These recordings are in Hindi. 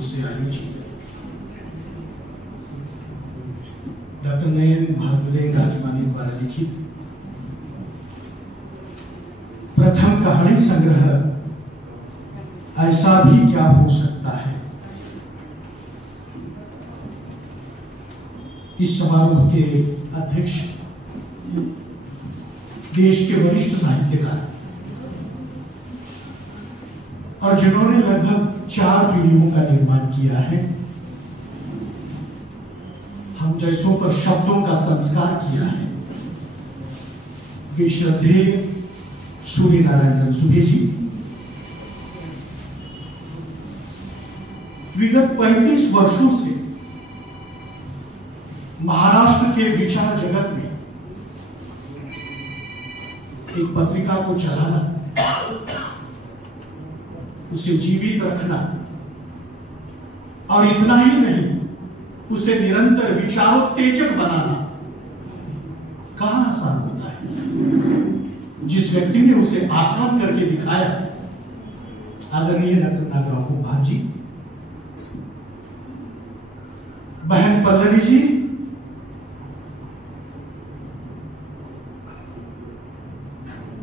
ओर से आयोजित डॉक्टर नयन भादुले राजमानी द्वारा लिखित प्रथम कहानी संग्रह ऐसा भी क्या हो सकता है, इस समारोह के अध्यक्ष देश के वरिष्ठ साहित्यकार और जिन्होंने लगभग 4 पीढ़ियों का निर्माण किया है, हम जैसों पर शब्दों का संस्कार किया है, वे श्रद्धेय सूर्य नारायण रणसुभे जी विगत 35 वर्षों से महाराष्ट्र के विचार जगत में एक पत्रिका को चलाना, उसे जीवित रखना और इतना ही नहीं, उसे निरंतर विचारोत्तेजक बनाना कहां आसान होता है। जिस व्यक्ति ने उसे आसान करके दिखाया, आदरणीय डॉक्टर नागराव कुंभार जी, बहन पल्लवी जी,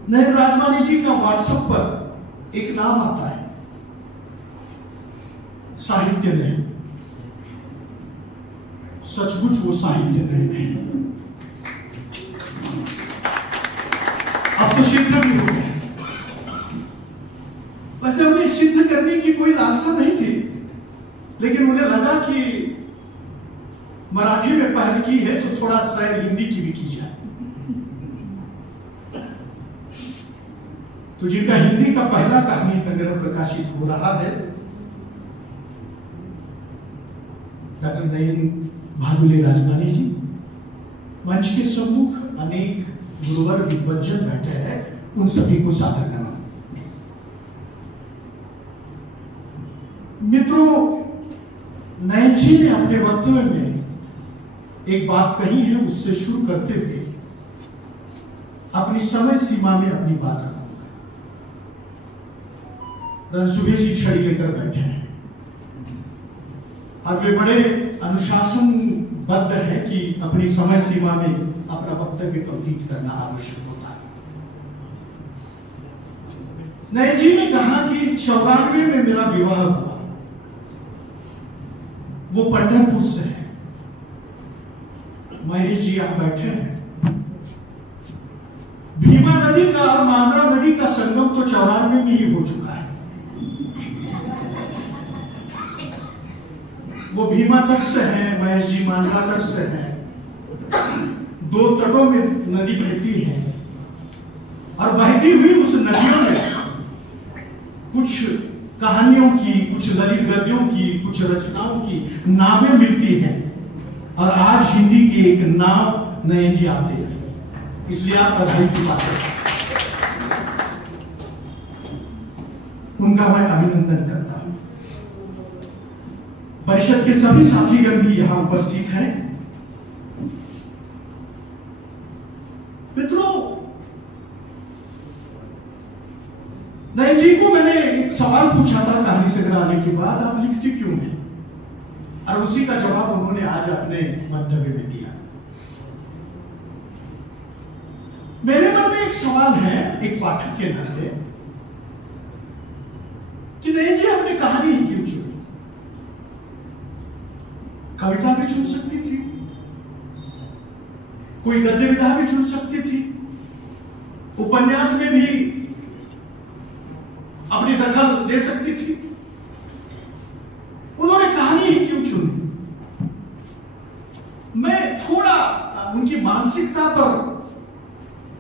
नयन राजमानी जी का व्हाट्सएप पर एक नाम आता है, साहित्य नयन। सचमुच वो साहित्य नयन है। अब तो सिद्ध भी हो गया। वैसे उन्हें सिद्ध करने की कोई लालसा नहीं थी, लेकिन उन्हें लगा कि मराठी में पहल की है तो थोड़ा शायद हिंदी की भी की जाए। तो जिनका हिंदी का पहला कहानी संग्रह प्रकाशित हो रहा है, डॉक्टर नयन भादुले राजमानी जी, मंच के सम्मुख अनेक गुरुवर विद्वज्जन बैठे हैं, उन सभी को सादर करना। मित्रों, नयन जी ने अपने वक्तव्य में एक बात कही है, उससे शुरू करते हुए अपनी समय सीमा में अपनी बात रखूंगा। रणसुभे जी छड़ी लेकर बैठे हैं और वे बड़े अनुशासनबद्ध है कि अपनी समय सीमा में अपना वक्तव्य कंप्लीट करना आवश्यक होता है। नयन जी ने कहा कि 94 में मेरा विवाह हुआ, वो पंढरपुर से है। महेश जी यहां बैठे हैं। भीमा नदी का और मांजरा नदी का संगम तो 94 में ही हो चुका है। वो भीमा तट से है, महेश जी मांजरा तट से है। 2 तटों में नदी बहती है और बहती हुई उस नदियों में कुछ कहानियों की, कुछ ललित गद्यों की, कुछ रचनाओं की नावें मिलती हैं। और आज हिंदी की एक नाव नयन जी आप दे रहे हैं, इसलिए आप बधाई की बात है। उनका मैं अभिनंदन करता हूं। परिषद के सभी साथीगण भी यहां उपस्थित हैं। मित्रों, नयन जी को मैंने एक सवाल पूछा था कहानी संग्रह आने के बाद, आप लिखते क्यों हैं, और उसी का जवाब उन्होंने आज अपने वक्तव्य में दिया। मेरे मन में एक सवाल है, एक पाठक के नाते, कि नयन जी आपने कहानी ही क्यों चुनी? कविता भी चुन सकती थी, कोई गद्य विधा भी चुन सकती थी, उपन्यास में भी अपनी दखल दे सकती थी। उन्होंने कहानी ही क्यों चुनी? मैं थोड़ा उनकी मानसिकता पर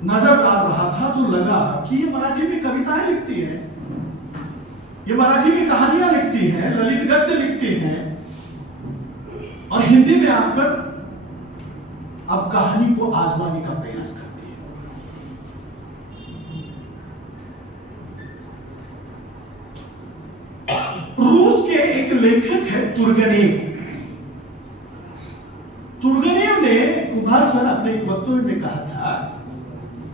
नजर डाल रहा था तो लगा कि ये मराठी में कविताएं लिखती हैं, ये मराठी में कहानियां लिखती हैं, ललित गद्य लिखती हैं, और हिंदी में आकर अब कहानी को आजमाने का प्रयास करती है। रूस के एक लेखक है तुर्गनेव। तुर्गनेव ने कुभार सर अपने एक वक्तव्य में कहा था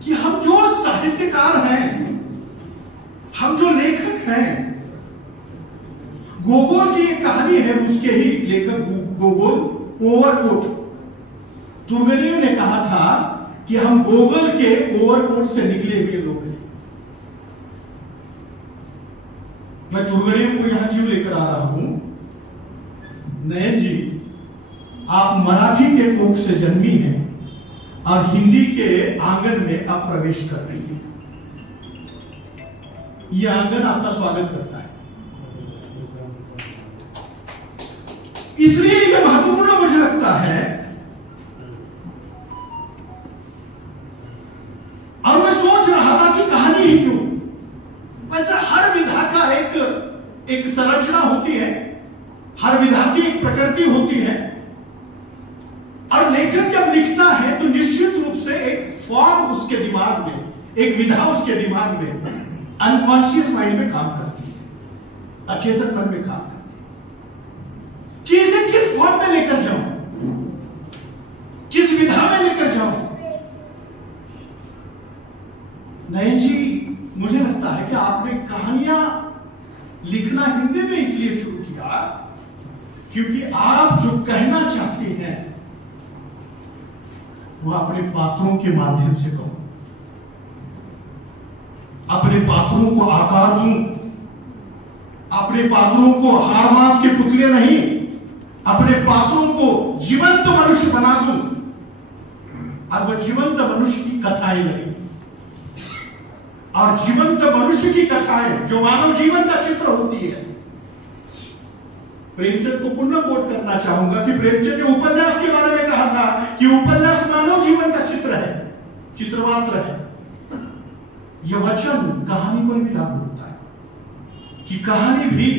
कि हम जो साहित्यकार हैं, हम जो लेखक हैं, गोगोल की एक कहानी है, उसके ही लेखक गोगोल ओवरकोट। तुर्गेनिव ने कहा था कि हम गोगल के ओवरकोट से निकले हुए लोग हैं। मैं तुर्गेनिव को यहां क्यों लेकर आ रहा हूं? नयन जी, आप मराठी के कोख से जन्मी हैं और हिंदी के आंगन में आप प्रवेश कर रही हैं। यह आंगन आपका स्वागत करता है। इसलिए यह महत्वपूर्ण मुझे लगता है, और मैं सोच रहा था कि कहानी ही क्यों। वैसे हर विधा का एक संरचना होती है, हर विधा की एक प्रकृति होती है, और लेखक जब लिखता है तो निश्चित रूप से एक फॉर्म उसके दिमाग में, एक विधा उसके दिमाग में, अनकॉन्शियस माइंड में काम करती है, अचेतन मन में काम करती है कि इसे किस फॉर्म में लेकर जाऊं, किस विधा में लेकर जाऊं। नयन जी, मुझे लगता है कि आपने कहानियां लिखना हिंदी में इसलिए शुरू किया क्योंकि आप जो कहना चाहते हैं वह अपने पात्रों के माध्यम से कहो, अपने पात्रों को आकार दूं, अपने पात्रों को हारमास के पुतले नहीं, अपने पात्रों को जीवंत मनुष्य बना दूं, और वह जीवंत मनुष्य की कथाएं लगे। और जीवंत मनुष्य की कथाएं जो मानव जीवन का चित्र होती है। प्रेमचंद को पुनः कोट करना चाहूंगा कि प्रेमचंद ने उपन्यास के बारे में कहा था कि उपन्यास मानव जीवन का चित्र है, चित्रमात्र है। यह वचन कहानी पर भी लागू होता है कि कहानी भी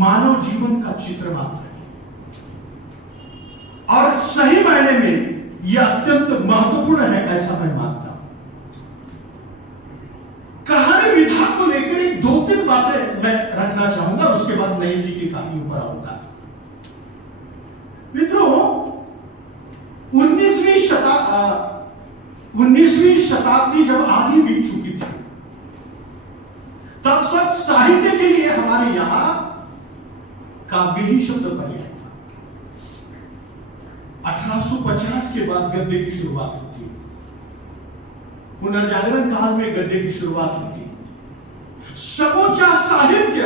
मानव जीवन का चित्र मात्र है। और सही मायने में यह अत्यंत महत्वपूर्ण है, ऐसा मैं मानता हूं। कहानी विधा को लेकर एक 2-3 बातें मैं रखना चाहूंगा, उसके बाद नयन जी की कहानी पर आऊंगा। मित्रों, 19वीं शताब्दी जब आधी बीत चुकी थी, तब तक साहित्य के लिए हमारे यहां काव्य ही शब्द पर्याय था। 1850 के बाद गद्य की शुरुआत होती है, पुनर्जागरण काल में गद्य की शुरुआत होती है। समूचा साहित्य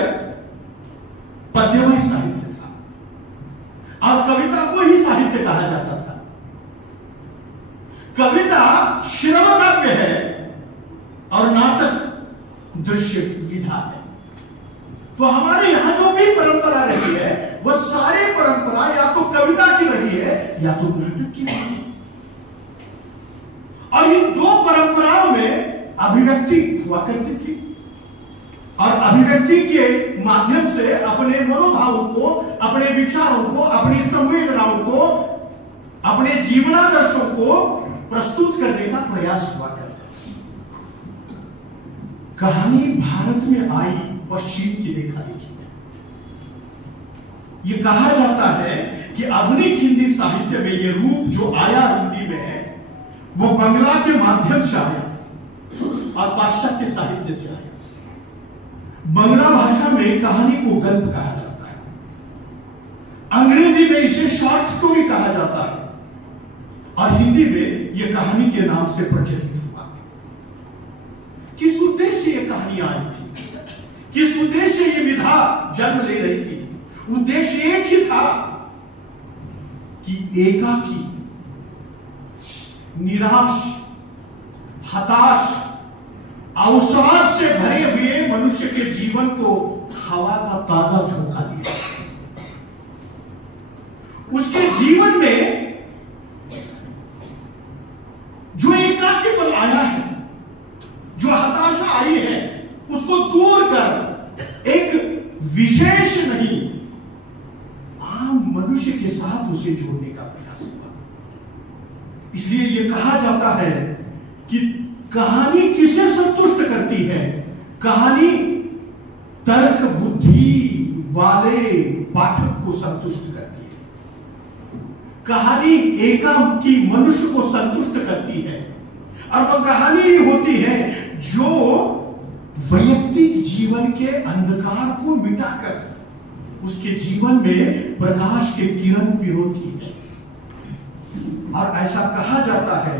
पद्यमय साहित्य था और कविता को ही साहित्य कहा जाता था। कविता श्रव्य काव्य है और नाटक दृश्य विधा है। तो हमारे यहां जो भी परंपरा रही है वह सारी परंपरा या तो कविता की रही है या तो नाटक की रही है। और इन दो परंपराओं में अभिव्यक्ति हुआ करती थी और अभिव्यक्ति के माध्यम से अपने मनोभावों को, अपने विचारों को, अपनी संवेदनाओं को, अपने जीवनादर्शों को प्रस्तुत करने का प्रयास हुआ करता है। कहानी भारत में आई पश्चिम की देखा देखी में। यह कहा जाता है कि आधुनिक हिंदी साहित्य में यह रूप जो आया हिंदी में वो बंगला के माध्यम से आया और पाश्चात्य साहित्य से आया। बंगला भाषा में कहानी को गल्प कहा जाता है, अंग्रेजी में इसे शॉर्ट स्टोरी कहा जाता है और हिंदी में यह कहानी के नाम से प्रचलित हुआ। किस उद्देश्य से यह कहानी आई थी, किस उद्देश्य से यह विधा जन्म ले रही थी? उद्देश्य एक ही था कि एकाकी, निराश, हताश, अवसाद से भरे हुए मनुष्य के जीवन को हवा का ताजा झोंका दिया। उसके जीवन में जो एकाकीपन आया है, जो हताशा आई है, उसको दूर कर एक विशेष नहीं, आम मनुष्य के साथ उसे जोड़ने का प्रयास हुआ। इसलिए यह कहा जाता है कि कहानी किसे संतुष्ट करती है? कहानी तर्क बुद्धि वाले पाठक को संतुष्ट करती है। कहानी एकाकी मनुष्य को संतुष्ट करती है और वह कहानी ही होती है जो वैयक्तिक जीवन के अंधकार को मिटाकर उसके जीवन में प्रकाश के किरण पिरोती है। और ऐसा कहा जाता है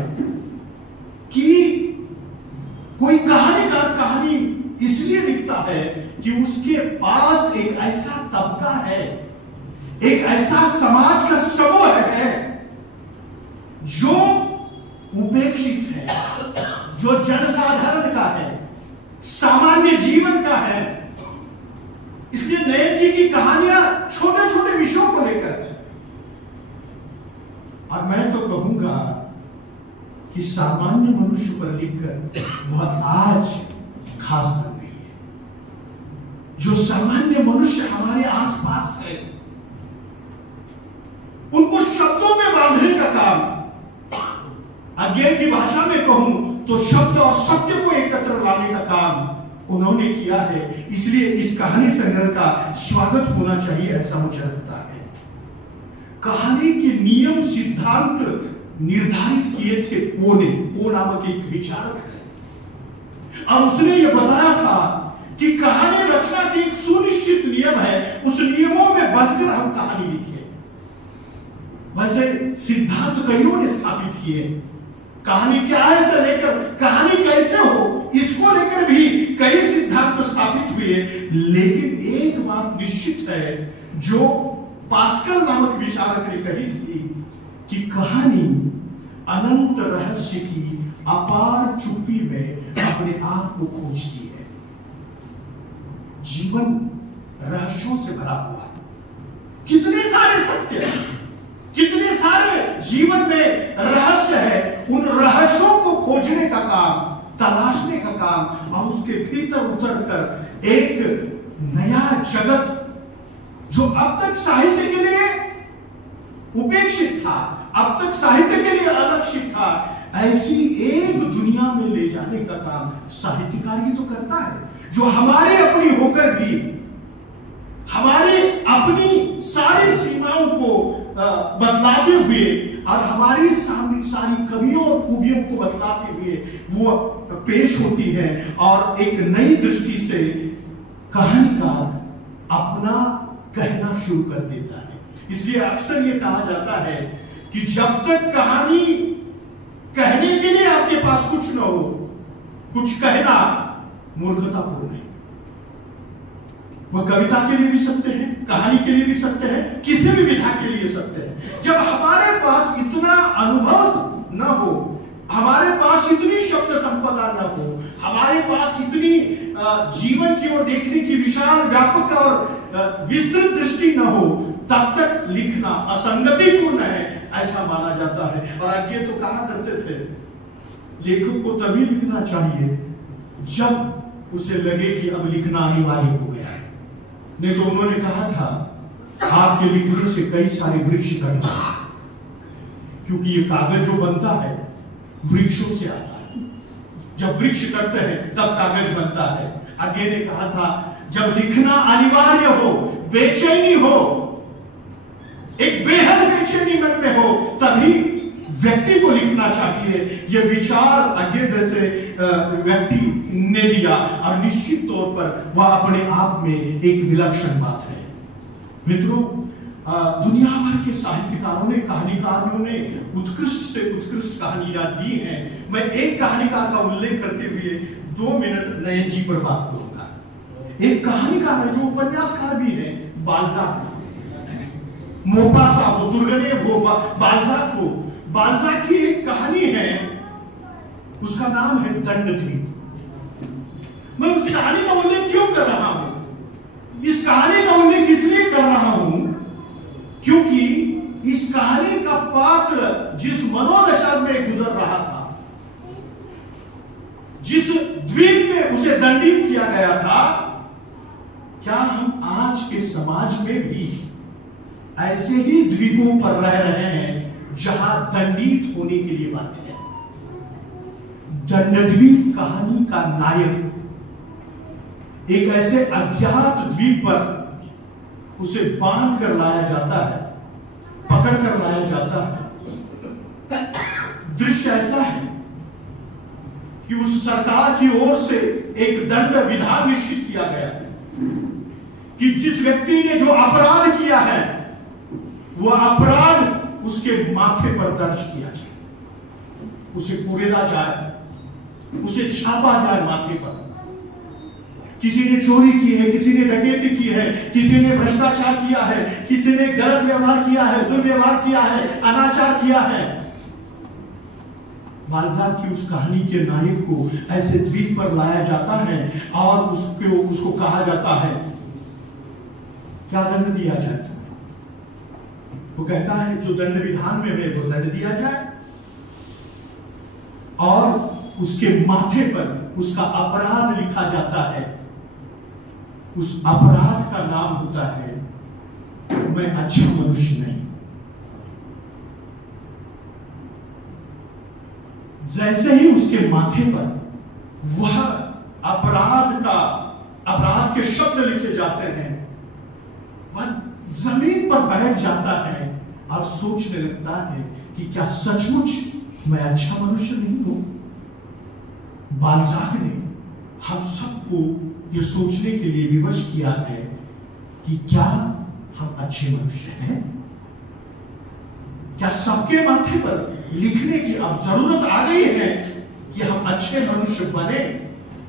कि कोई कहानीकार कहानी इसलिए लिखता है कि उसके पास एक ऐसा तबका है, एक ऐसा समाज का समूह है जो उपेक्षित है, जो जनसाधारण का है, सामान्य जीवन का है। इसलिए नयन जी की कहानियां छोटे छोटे विषयों को लेकर है। और मैं तो कहूंगा कि सामान्य मनुष्य पर लिखकर वह आज खास बन गई है। जो सामान्य मनुष्य हमारे आसपास है, उनको शब्दों में बांधने का काम, अज्ञेय की भाषा में कहूं तो शब्द और सत्य को एकत्र लाने का काम उन्होंने किया है। इसलिए इस कहानी संग्रह का स्वागत होना चाहिए, ऐसा मुझे लगता है। कहानी के नियम सिद्धांत निर्धारित किए थे पो नामक एक विचारक है, और उसने यह बताया था कि कहानी रचना के एक सुनिश्चित नियम है, उस नियमों में बंधकर हम कहानी लिखे। वैसे सिद्धांत कईयों ने स्थापित किए, कहानी क्या है से लेकर कहानी कैसे हो, इसको लेकर भी कई सिद्धांत स्थापित हुए। लेकिन एक बात निश्चित है जो पास्कल नामक विचारक ने कही थी कि कहानी अनंत रहस्य की अपार चुप्पी में अपने आप को खोजती है। जीवन रहस्यों से भरा हुआ है, कितने सारे सत्य, कितने सारे जीवन में रहस्य है। उन रहस्यों को खोजने का काम, तलाशने का काम, और उसके भीतर उतर कर एक नया जगत जो अब तक साहित्य के लिए उपेक्षित था, अब तक साहित्य के लिए अलक्षित था, ऐसी एक दुनिया में ले जाने का काम साहित्यकार ही तो करता है, जो हमारे अपनी होकर भी हमारे अपनी सारी सीमाओं को बदलाते हुए और हमारी सारी कमियों और खूबियों को बतलाते हुए वो पेश होती है, और एक नई दृष्टि से कहानीकार अपना कहना शुरू कर देता है। इसलिए अक्सर ये कहा जाता है कि जब तक कहानी कहने के लिए आपके पास कुछ न हो, कुछ कहना मूर्खतापूर्ण है। वह कविता के लिए भी सत्य है, कहानी के लिए भी सत्य है, किसी भी विधा के लिए सत्य है। जब हमारे पास इतना अनुभव न हो, हमारे पास इतनी शब्द संपदा न हो, हमारे पास इतनी जीवन की ओर देखने की विशाल व्यापक और विस्तृत दृष्टि न हो, तब तक लिखना असंगतिपूर्ण है, ऐसा माना जाता है। और आगे तो कहा करते थे, लेखक को तभी लिखना चाहिए जब उसे लगे कि अब लिखना अनिवार्य हो गया है। नहीं तो उन्होंने कहा था आपके लिखने से कई सारे वृक्ष कटते हैं, क्योंकि ये कागज जो बनता है वृक्षों से आता है। जब वृक्ष कटते हैं तब कागज बनता है। आगे ने कहा था जब लिखना अनिवार्य हो, बेचैनी हो, एक बेहद बेचैनी मन में हो, तभी व्यक्ति को लिखना चाहिए। यह विचार आगे जैसे व्यक्ति ने दिया, और निश्चित तौर पर वह अपने आप में एक विलक्षण बात है। मित्रों, दुनिया भर के साहित्यकारों ने, कहानीकारों ने उत्कृष्ट से उत्कृष्ट कहानियां दी हैं। मैं एक कहानीकार का उल्लेख करते हुए 2 मिनट नयन जी पर बात करूंगा। एक कहानीकार है जो उपन्यासकार भी है, बाल्जाक। मोपासा हो, तुर्गनेव हो, बाल्जाक हो। बाल्जाक की एक कहानी है, उसका नाम है दंडद्वीप। मैं उस कहानी का उल्लेख क्यों कर रहा हूं? इस कहानी का उल्लेख इसलिए कर रहा हूं क्योंकि इस कहानी का पात्र जिस मनोदशा में गुजर रहा था, जिस द्वीप में उसे दंडित किया गया था, क्या हम आज के समाज में भी ऐसे ही द्वीपों पर रह रहे हैं जहां दंडित होने के लिए बाध्य है? दंडद्वीप कहानी का नायक एक ऐसे अज्ञात द्वीप पर उसे बांध कर लाया जाता है, पकड़ कर लाया जाता है। दृश्य ऐसा है कि उस सरकार की ओर से एक दंड विधान निश्चित किया गया है कि जिस व्यक्ति ने जो अपराध किया है वो अपराध उसके माथे पर दर्ज किया जाए, उसे कुरेदा जाए, उसे छापा जाए माथे पर। किसी ने चोरी की है, किसी ने डकैती की है, किसी ने भ्रष्टाचार किया है, किसी ने गलत व्यवहार किया है, दुर्व्यवहार किया है, अनाचार किया है। बालजाक की उस कहानी के नायक को ऐसे द्वीप पर लाया जाता है और उसको कहा जाता है क्या दंड दिया जाए। वो कहता है जो दंड विधान में है वो दंड दिया जाए, और उसके माथे पर उसका अपराध लिखा जाता है। उस अपराध का नाम होता है मैं अच्छा मनुष्य नहीं। जैसे ही उसके माथे पर वह अपराध के शब्द लिखे जाते हैं, वह जमीन पर बैठ जाता है और सोचने लगता है कि क्या सचमुच मैं अच्छा मनुष्य नहीं हूं। बालजाक ने हम सबको यह सोचने के लिए विवश किया है कि क्या हम अच्छे मनुष्य हैं। क्या सबके माथे पर लिखने की अब जरूरत आ गई है कि हम अच्छे मनुष्य बने,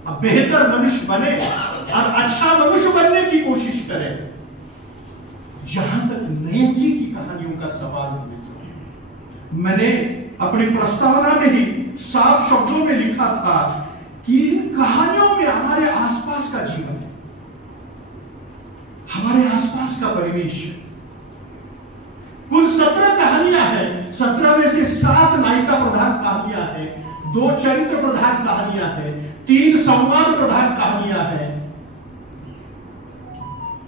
अब बेहतर मनुष्य बने और अच्छा मनुष्य बनने की कोशिश करें। जहां तक नयन जी की कहानियों का सवाल है, मैंने अपनी प्रस्तावना में ही साफ शब्दों में लिखा था कि इन कहानियों में हमारे आसपास का जीवन है, हमारे आसपास का परिवेश। कुल 17 कहानियां हैं, 17 में से 7 नायिका प्रधान कहानियां हैं, 2 चरित्र प्रधान कहानियां हैं, 3 संवाद प्रधान कहानियां हैं,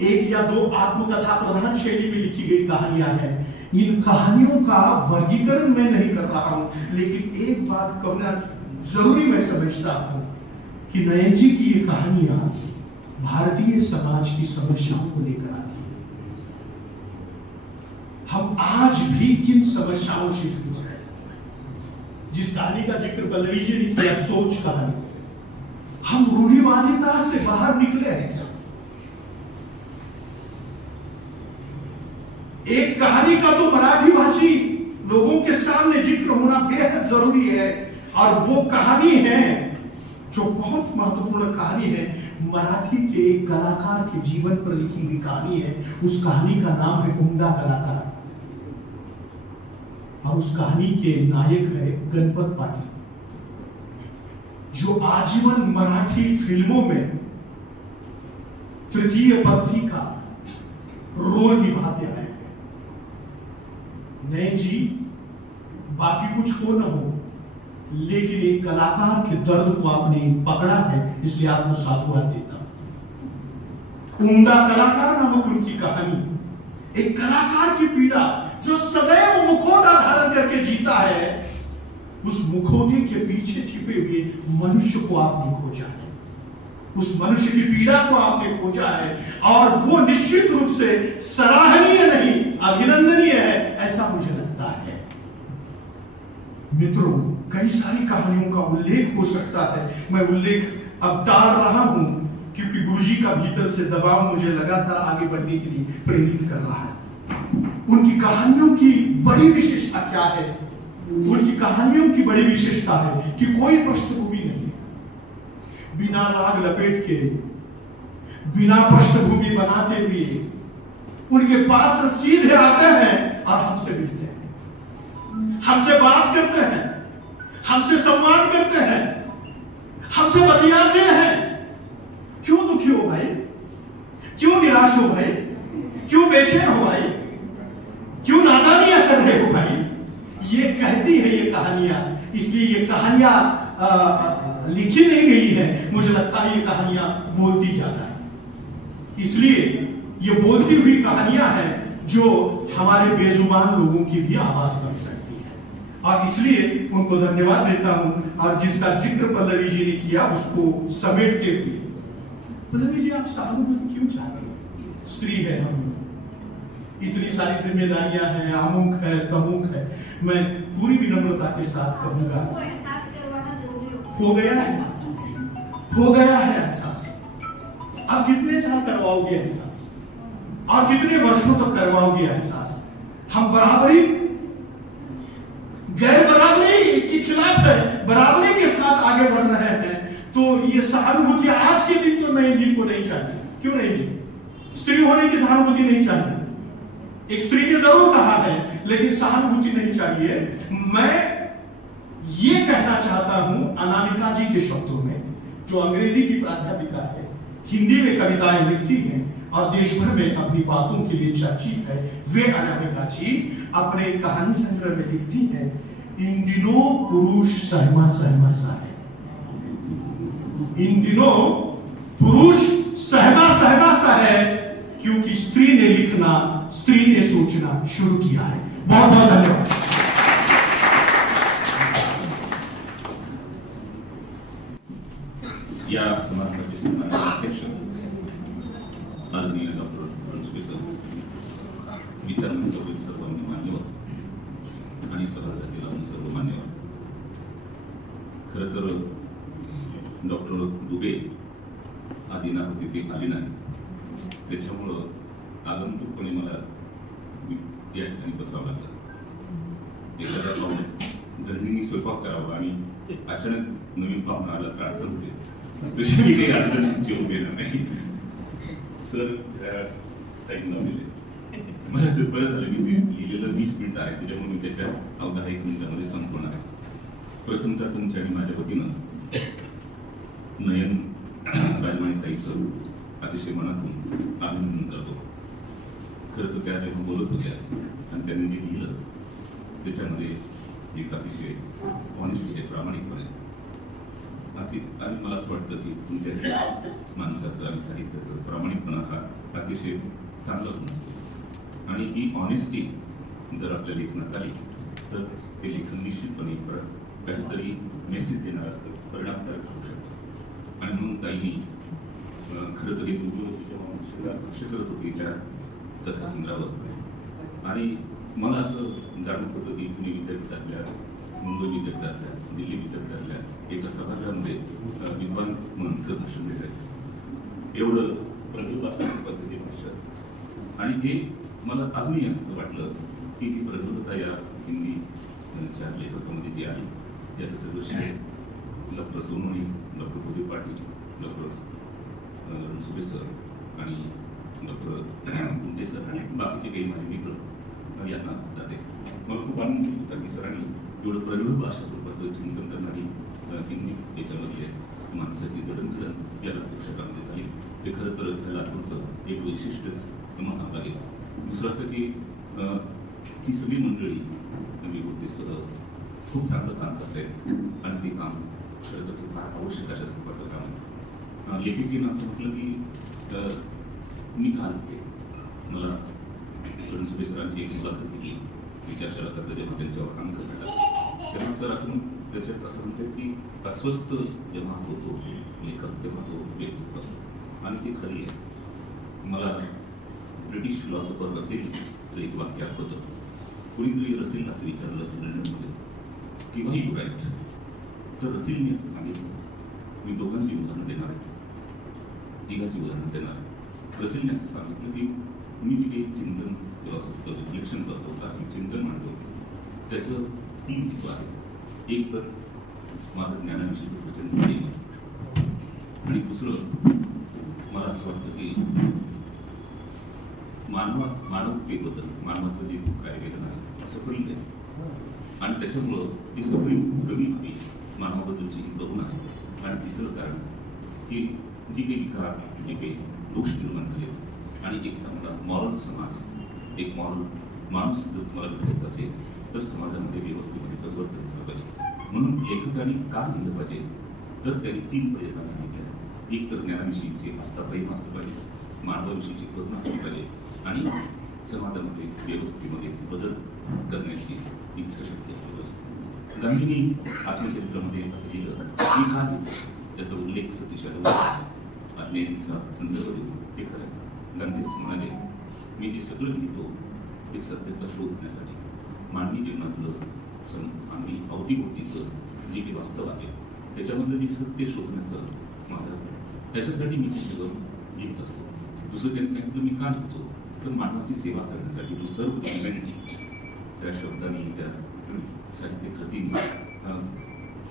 1 या 2 आत्मकथा प्रधान शैली में लिखी गई कहानियां हैं। इन कहानियों का वर्गीकरण मैं नहीं कर रहा हूं, लेकिन एक बात कहना जरूरी मैं समझता हूं कि नयन जी की ये कहानियां भारतीय समाज की समस्याओं को लेकर आती है। हम आज भी किन समस्याओं से जूझ रहे हैं। जिस कहानी का जिक्र पल्लवी जी ने किया, सोच कहानी, हम रूढ़िवादिता से बाहर निकले हैं क्या? एक कहानी का तो मराठी भाषी लोगों के सामने जिक्र होना बेहद जरूरी है, और वो कहानी है जो बहुत महत्वपूर्ण कहानी है, मराठी के एक कलाकार के जीवन पर लिखी हुई कहानी है। उस कहानी का नाम है उम्दा कलाकार, और उस कहानी के नायक है गणपत पाटिल, जो आजीवन मराठी फिल्मों में तृतीय पंथी का रोल निभाते आए। नयन जी बाकी कुछ हो न हो, लेकिन एक कलाकार के दर्द को आपने पकड़ा है, इसलिए आपको साधुवाद देता हूं। उम्दा कलाकार नामक उनकी कहानी, एक कलाकार की पीड़ा जो सदैव मुखौटा धारण करके जीता है, उस मुखौटे के पीछे छिपे हुए मनुष्य को आपने खोजा है, उस मनुष्य की पीड़ा को आपने खोजा है, और वो निश्चित रूप से सराहनीय नहीं, अभिनंदनीय है, ऐसा मुझे लगता है। मित्रों, कई सारी कहानियों का उल्लेख हो सकता है, मैं उल्लेख अब टाल रहा हूं क्योंकि गुरुजी का भीतर से दबाव मुझे लगातार आगे बढ़ने के लिए प्रेरित कर रहा है। उनकी कहानियों की बड़ी विशेषता क्या है? उनकी कहानियों की बड़ी विशेषता है कि कोई पृष्ठभूमि नहीं, बिना लाग लपेट के, बिना पृष्ठभूमि बनाते हुए उनके पात्र सीधे आते हैं और हमसे मिलते हैं, हमसे बात करते हैं, हमसे संवाद करते हैं, हमसे बतियाते हैं। क्यों दुखी हो भाई? क्यों निराश हो भाई? क्यों बेचैन हो भाई? क्यों नादानियां कर रहे हो भाई? ये कहती है ये कहानियां, इसलिए ये कहानियां लिखी नहीं गई है, मुझे लगता है ये कहानियां बोलती ज्यादा है। इसलिए ये बोलती हुई कहानियां हैं जो हमारे बेजुबान लोगों की भी आवाज बन सकती है, और इसलिए उनको धन्यवाद देता हूं। और जिसका जिक्र पल्लवी जी ने किया उसको समेटते हुए, पल्लवी जी आप सहानुभूति क्यों चाह रहे हो? स्त्री है, हम इतनी सारी जिम्मेदारियां हैं, अमुक है, तमुक है। मैं पूरी विनम्रता के साथ कहूंगा, हो गया है एहसास। अब कितने साल करवाओगे एहसास? और कितने वर्षों तक करवाओगे एहसास? हम बराबरी, गैर बराबरी के खिलाफ है, बराबरी के साथ आगे बढ़ रहे हैं। तो ये सहानुभूति आज के दिन तो नए दिन को नहीं चाहिए। क्यों नहीं जी? स्त्री होने की सहानुभूति नहीं चाहिए। एक स्त्री ने जरूर कहा है, लेकिन सहानुभूति नहीं चाहिए। मैं ये कहना चाहता हूं अनामिका जी के शब्दों में, जो अंग्रेजी की प्राध्यापिका है, हिंदी में कविताएं लिखती हैं और देश भर में अपनी बातों के लिए चर्चित है। वे अनामिका जी अपने कहानी संग्रह में लिखती हैं, इन दिनों पुरुष सहमा सहमा सा है। इन दिनों पुरुष सहमा सहमा सा है, क्योंकि स्त्री ने लिखना, स्त्री ने सोचना शुरू किया है। बहुत बहुत धन्यवाद। या समारंभाचे सन्माननीय अध्यक्ष आदरणीय डॉक्टर रणसुभे सर, विचारमंचावरील सर्व मान्यवर आणि सभागृहातील सर्व मान्यवर, खरं तर डॉक्टर दुबे आधी ना तिथे आली नाही, त्याच्यामुळं आगंतुकपणे मला या ठिकाणी बसावं लागलं. एखाद्या गृहिणींनी स्वयंपाक करावा आणि अचानक नवीन पाहुणा आला तर अडचण होते, तशी मी काही अडचण जेवू देणार नाही. सर टाईम लावलेले मला तर बरं झालं, मी लिहिलेलं 20 मिनिटं आहे, त्याच्यामुळे मी त्याच्या अवघा 1 मिनिटामध्ये संपवणार आहे. प्रथमतः तुमच्या आणि माझ्या वतीनं नयन राजमाणी ताईचं अतिशय मनातून अभिनंदन करतो. खरं तर त्या तेव्हा बोलत होत्या आणि त्यांनी जे लिहिलं त्याच्यामध्ये एक अतिशय ऑनेस्टी आहे, प्रामाणिकपणे. आणि मला असं वाटतं की तुमच्या माणसाचं आणि साहित्याचं प्रामाणिकपणा हा अतिशय चांगला गुण असतो. आणि ही ऑनेस्टी जर आपल्या लेखनात आली तर ते लेखन निश्चितपणे काहीतरी मेसेज देणार असतं, परिणामकारक होऊ शकतं. आणि म्हणून ताईंनी खरं तर जेव्हा लक्ष करत होती त्या कथासंग्रहावर, आणि मला असं जाणवत होतं की पुणे विद्यापीठातल्या, मुंबई विद्यापीठातल्या, दिल्ली विद्यापीठातल्या एका सभागृहामध्ये विद्वान मनचं भाषण देत आहेत. एवढं प्रगल्भ असण्याचं हे भाषण, आणि हे मला अजूनही असं वाटलं की ही प्रगल्भता या हिंदीच्या लेखकामध्ये जी आहे, याचं सगळं श्रेय doctor Sonawane, doctor Gode Patil, doctor Ransubhe sir आणि डॉक्टर गुंडे सर आणि बाकीचे काही माझे मित्र यांना जाते. मला खूप आनंद होता की सरांनी एवढं प्रगल्भ अशा स्वरूपाचं चिंतन करणारी हिंदी त्याच्यामध्ये माणसाची जडणघडण या पुस्तकामध्ये झाली. ते खरं तर लातूरचं एक वैशिष्ट्यच म्हणावं लागेल. दुसरं असं की ही सगळी मंडळी विभूतीसह खूप चांगलं काम करत आहेत आणि ते काम खरं तर फार आवश्यक अशा स्वरूपाचं काम आहे. लेखिकेनं असं म्हटलं की मी का लिखते, मला रणसुभे सरांची एक मुलाखत दिली, विचारशाला करता जेव्हा त्यांच्यावर अंक झाला तेव्हा सर असं त्याच्यात असं म्हणतात की अस्वस्थ जेव्हा होतो लेखक तेव्हा तो व्यक्त होत असतो, आणि ती खरी आहे. मला ब्रिटिश फिलॉसॉफर रसेलचं एक वाक्य आठवतं. कुणीतरी रसेलला असं विचारलं लंडनमध्ये की व्हाय यू राईट, तर रसेलने असं सांगितलं, मी दोघांची उदाहरणं देणार आहे, तिघांची उदाहरणं देणार आहे. रसेलने असं सांगितलं की मी जे काही चिंतन फिलॉसॉफिकल रिफ्लेक्शन करतो, सार्वजनिक चिंतन मांडतो, त्याचं 3 हेतू आहेत. एक तर माझं ज्ञानाविषयीचं प्रचंड प्रेम, आणि दुसरं मला असं वाटतं की मानवतेबद्दल, मानवाचं जे काय केलं नाही सफरिंग आहे, आणि त्याच्यामुळं ती सफरिंग कमी व्हावी, मानवाबद्दलची ही करुणा आहे. आणि तिसरं कारण की जी काही विकार, जे काही दोष निर्माण झाले, आणि एक चांगला मॉरल समाज, एक मॉरल माणूस जर तुम्हाला घडायचा असेल तर समाजामध्ये व्यवस्थेमध्ये परिवर्तन झालं पाहिजे. म्हणून लेखकांनी का लिहिलं पाहिजे, तर त्यांनी 3 प्रयत्न सांगितले. एक तर ज्ञानाविषयीचे प्रेम असलं पाहिजे, मानवाविषयीची करुणा असली पाहिजे, आणि समाजामध्ये व्यवस्थेमध्ये बदल करण्याची इच्छाशक्ती असली पाहिजे. गांधींनी आत्मचरित्रामध्ये असं लिहिलं की का लिहिलं, त्याचा उल्लेख सतीशाला आज्ञेचा संदर्भ देऊन ते करायचं. गांधी असं म्हणाले, मी जे सगळं लिहितो ते सत्याचा शोध घेण्यासाठी, मानवी जीवनातलं आणि अवतीभोवतीचं जे काही वास्तव आहे त्याच्यामधलं जे सत्य शोधण्याचं माझं, त्याच्यासाठी मी ते सगळं लिहित असतो. दुसरं त्यांनी सांगितलं मी का लिहितो, तर मानवाची सेवा करण्यासाठी जो सर्व ह्युमॅनिटी त्या शब्दांनी त्या साहित्य कृतींनी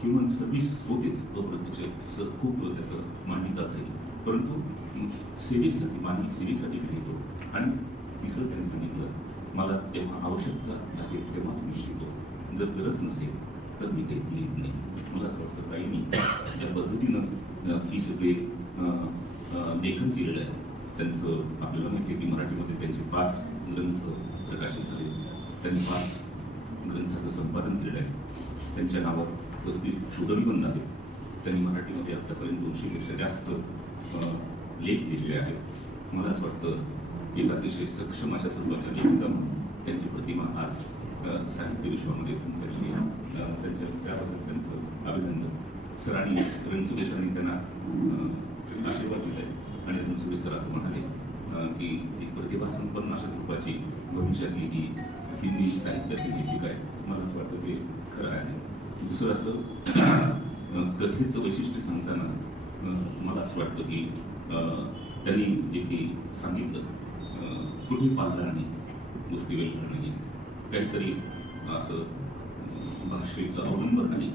ह्युमन सर्व्हिस होतेच तोपर्यंतचे खूप त्याचं मांडणी जात आहे. परंतु सेवेसाठी मानवी सेवेसाठी लिहितो. आणि तिसरं त्यांनी सांगितलं मला तेव्हा आवश्यकता असेल तेव्हाच मी लिहितो, जर गरज नसेल तर मी काही लिहित नाही. मला असं वाटतं काहींनी त्या पद्धतीनं ही सगळे लेखन केलेलं आहे. त्यांचं आपल्याला माहिती आहे की मराठीमध्ये त्यांचे 5 ग्रंथ प्रकाशित झाले. त्यांनी 5 ग्रंथाचं संपादन केलेलं आहे. त्यांच्या नावावर 35 शोधनिबंध आहेत. त्यांनी मराठीमध्ये आत्तापर्यंत 200पेक्षा जास्त लेख लिहिलेले आहेत. मला असं वाटतं एक अतिशय सक्षम अशा स्वरूपाच्या लेखिका म्हणून त्यांची प्रतिमा आज साहित्य विश्वामध्ये त्यांनी त्याबद्दल त्यांचं अभिनंदन. सरांनी रणसुरे सरांनी त्यांना आशीर्वाद दिला आहे आणि रणसुरे सर असं म्हणाले की एक प्रतिभासंपन्न अशा स्वरूपाची भविष्यातली ही हिंदी साहित्यातील लेखिका आहे. मला असं वाटतं ते खरं आहे. दुसरं असं कथेचं वैशिष्ट्य सांगताना मला असं वाटतं की त्यांनी जे काही सांगितलं कुठे पाळलं नाही, गोष्टी वेगळं नाही, काहीतरी असं भाषेचं अवलंबन नाही,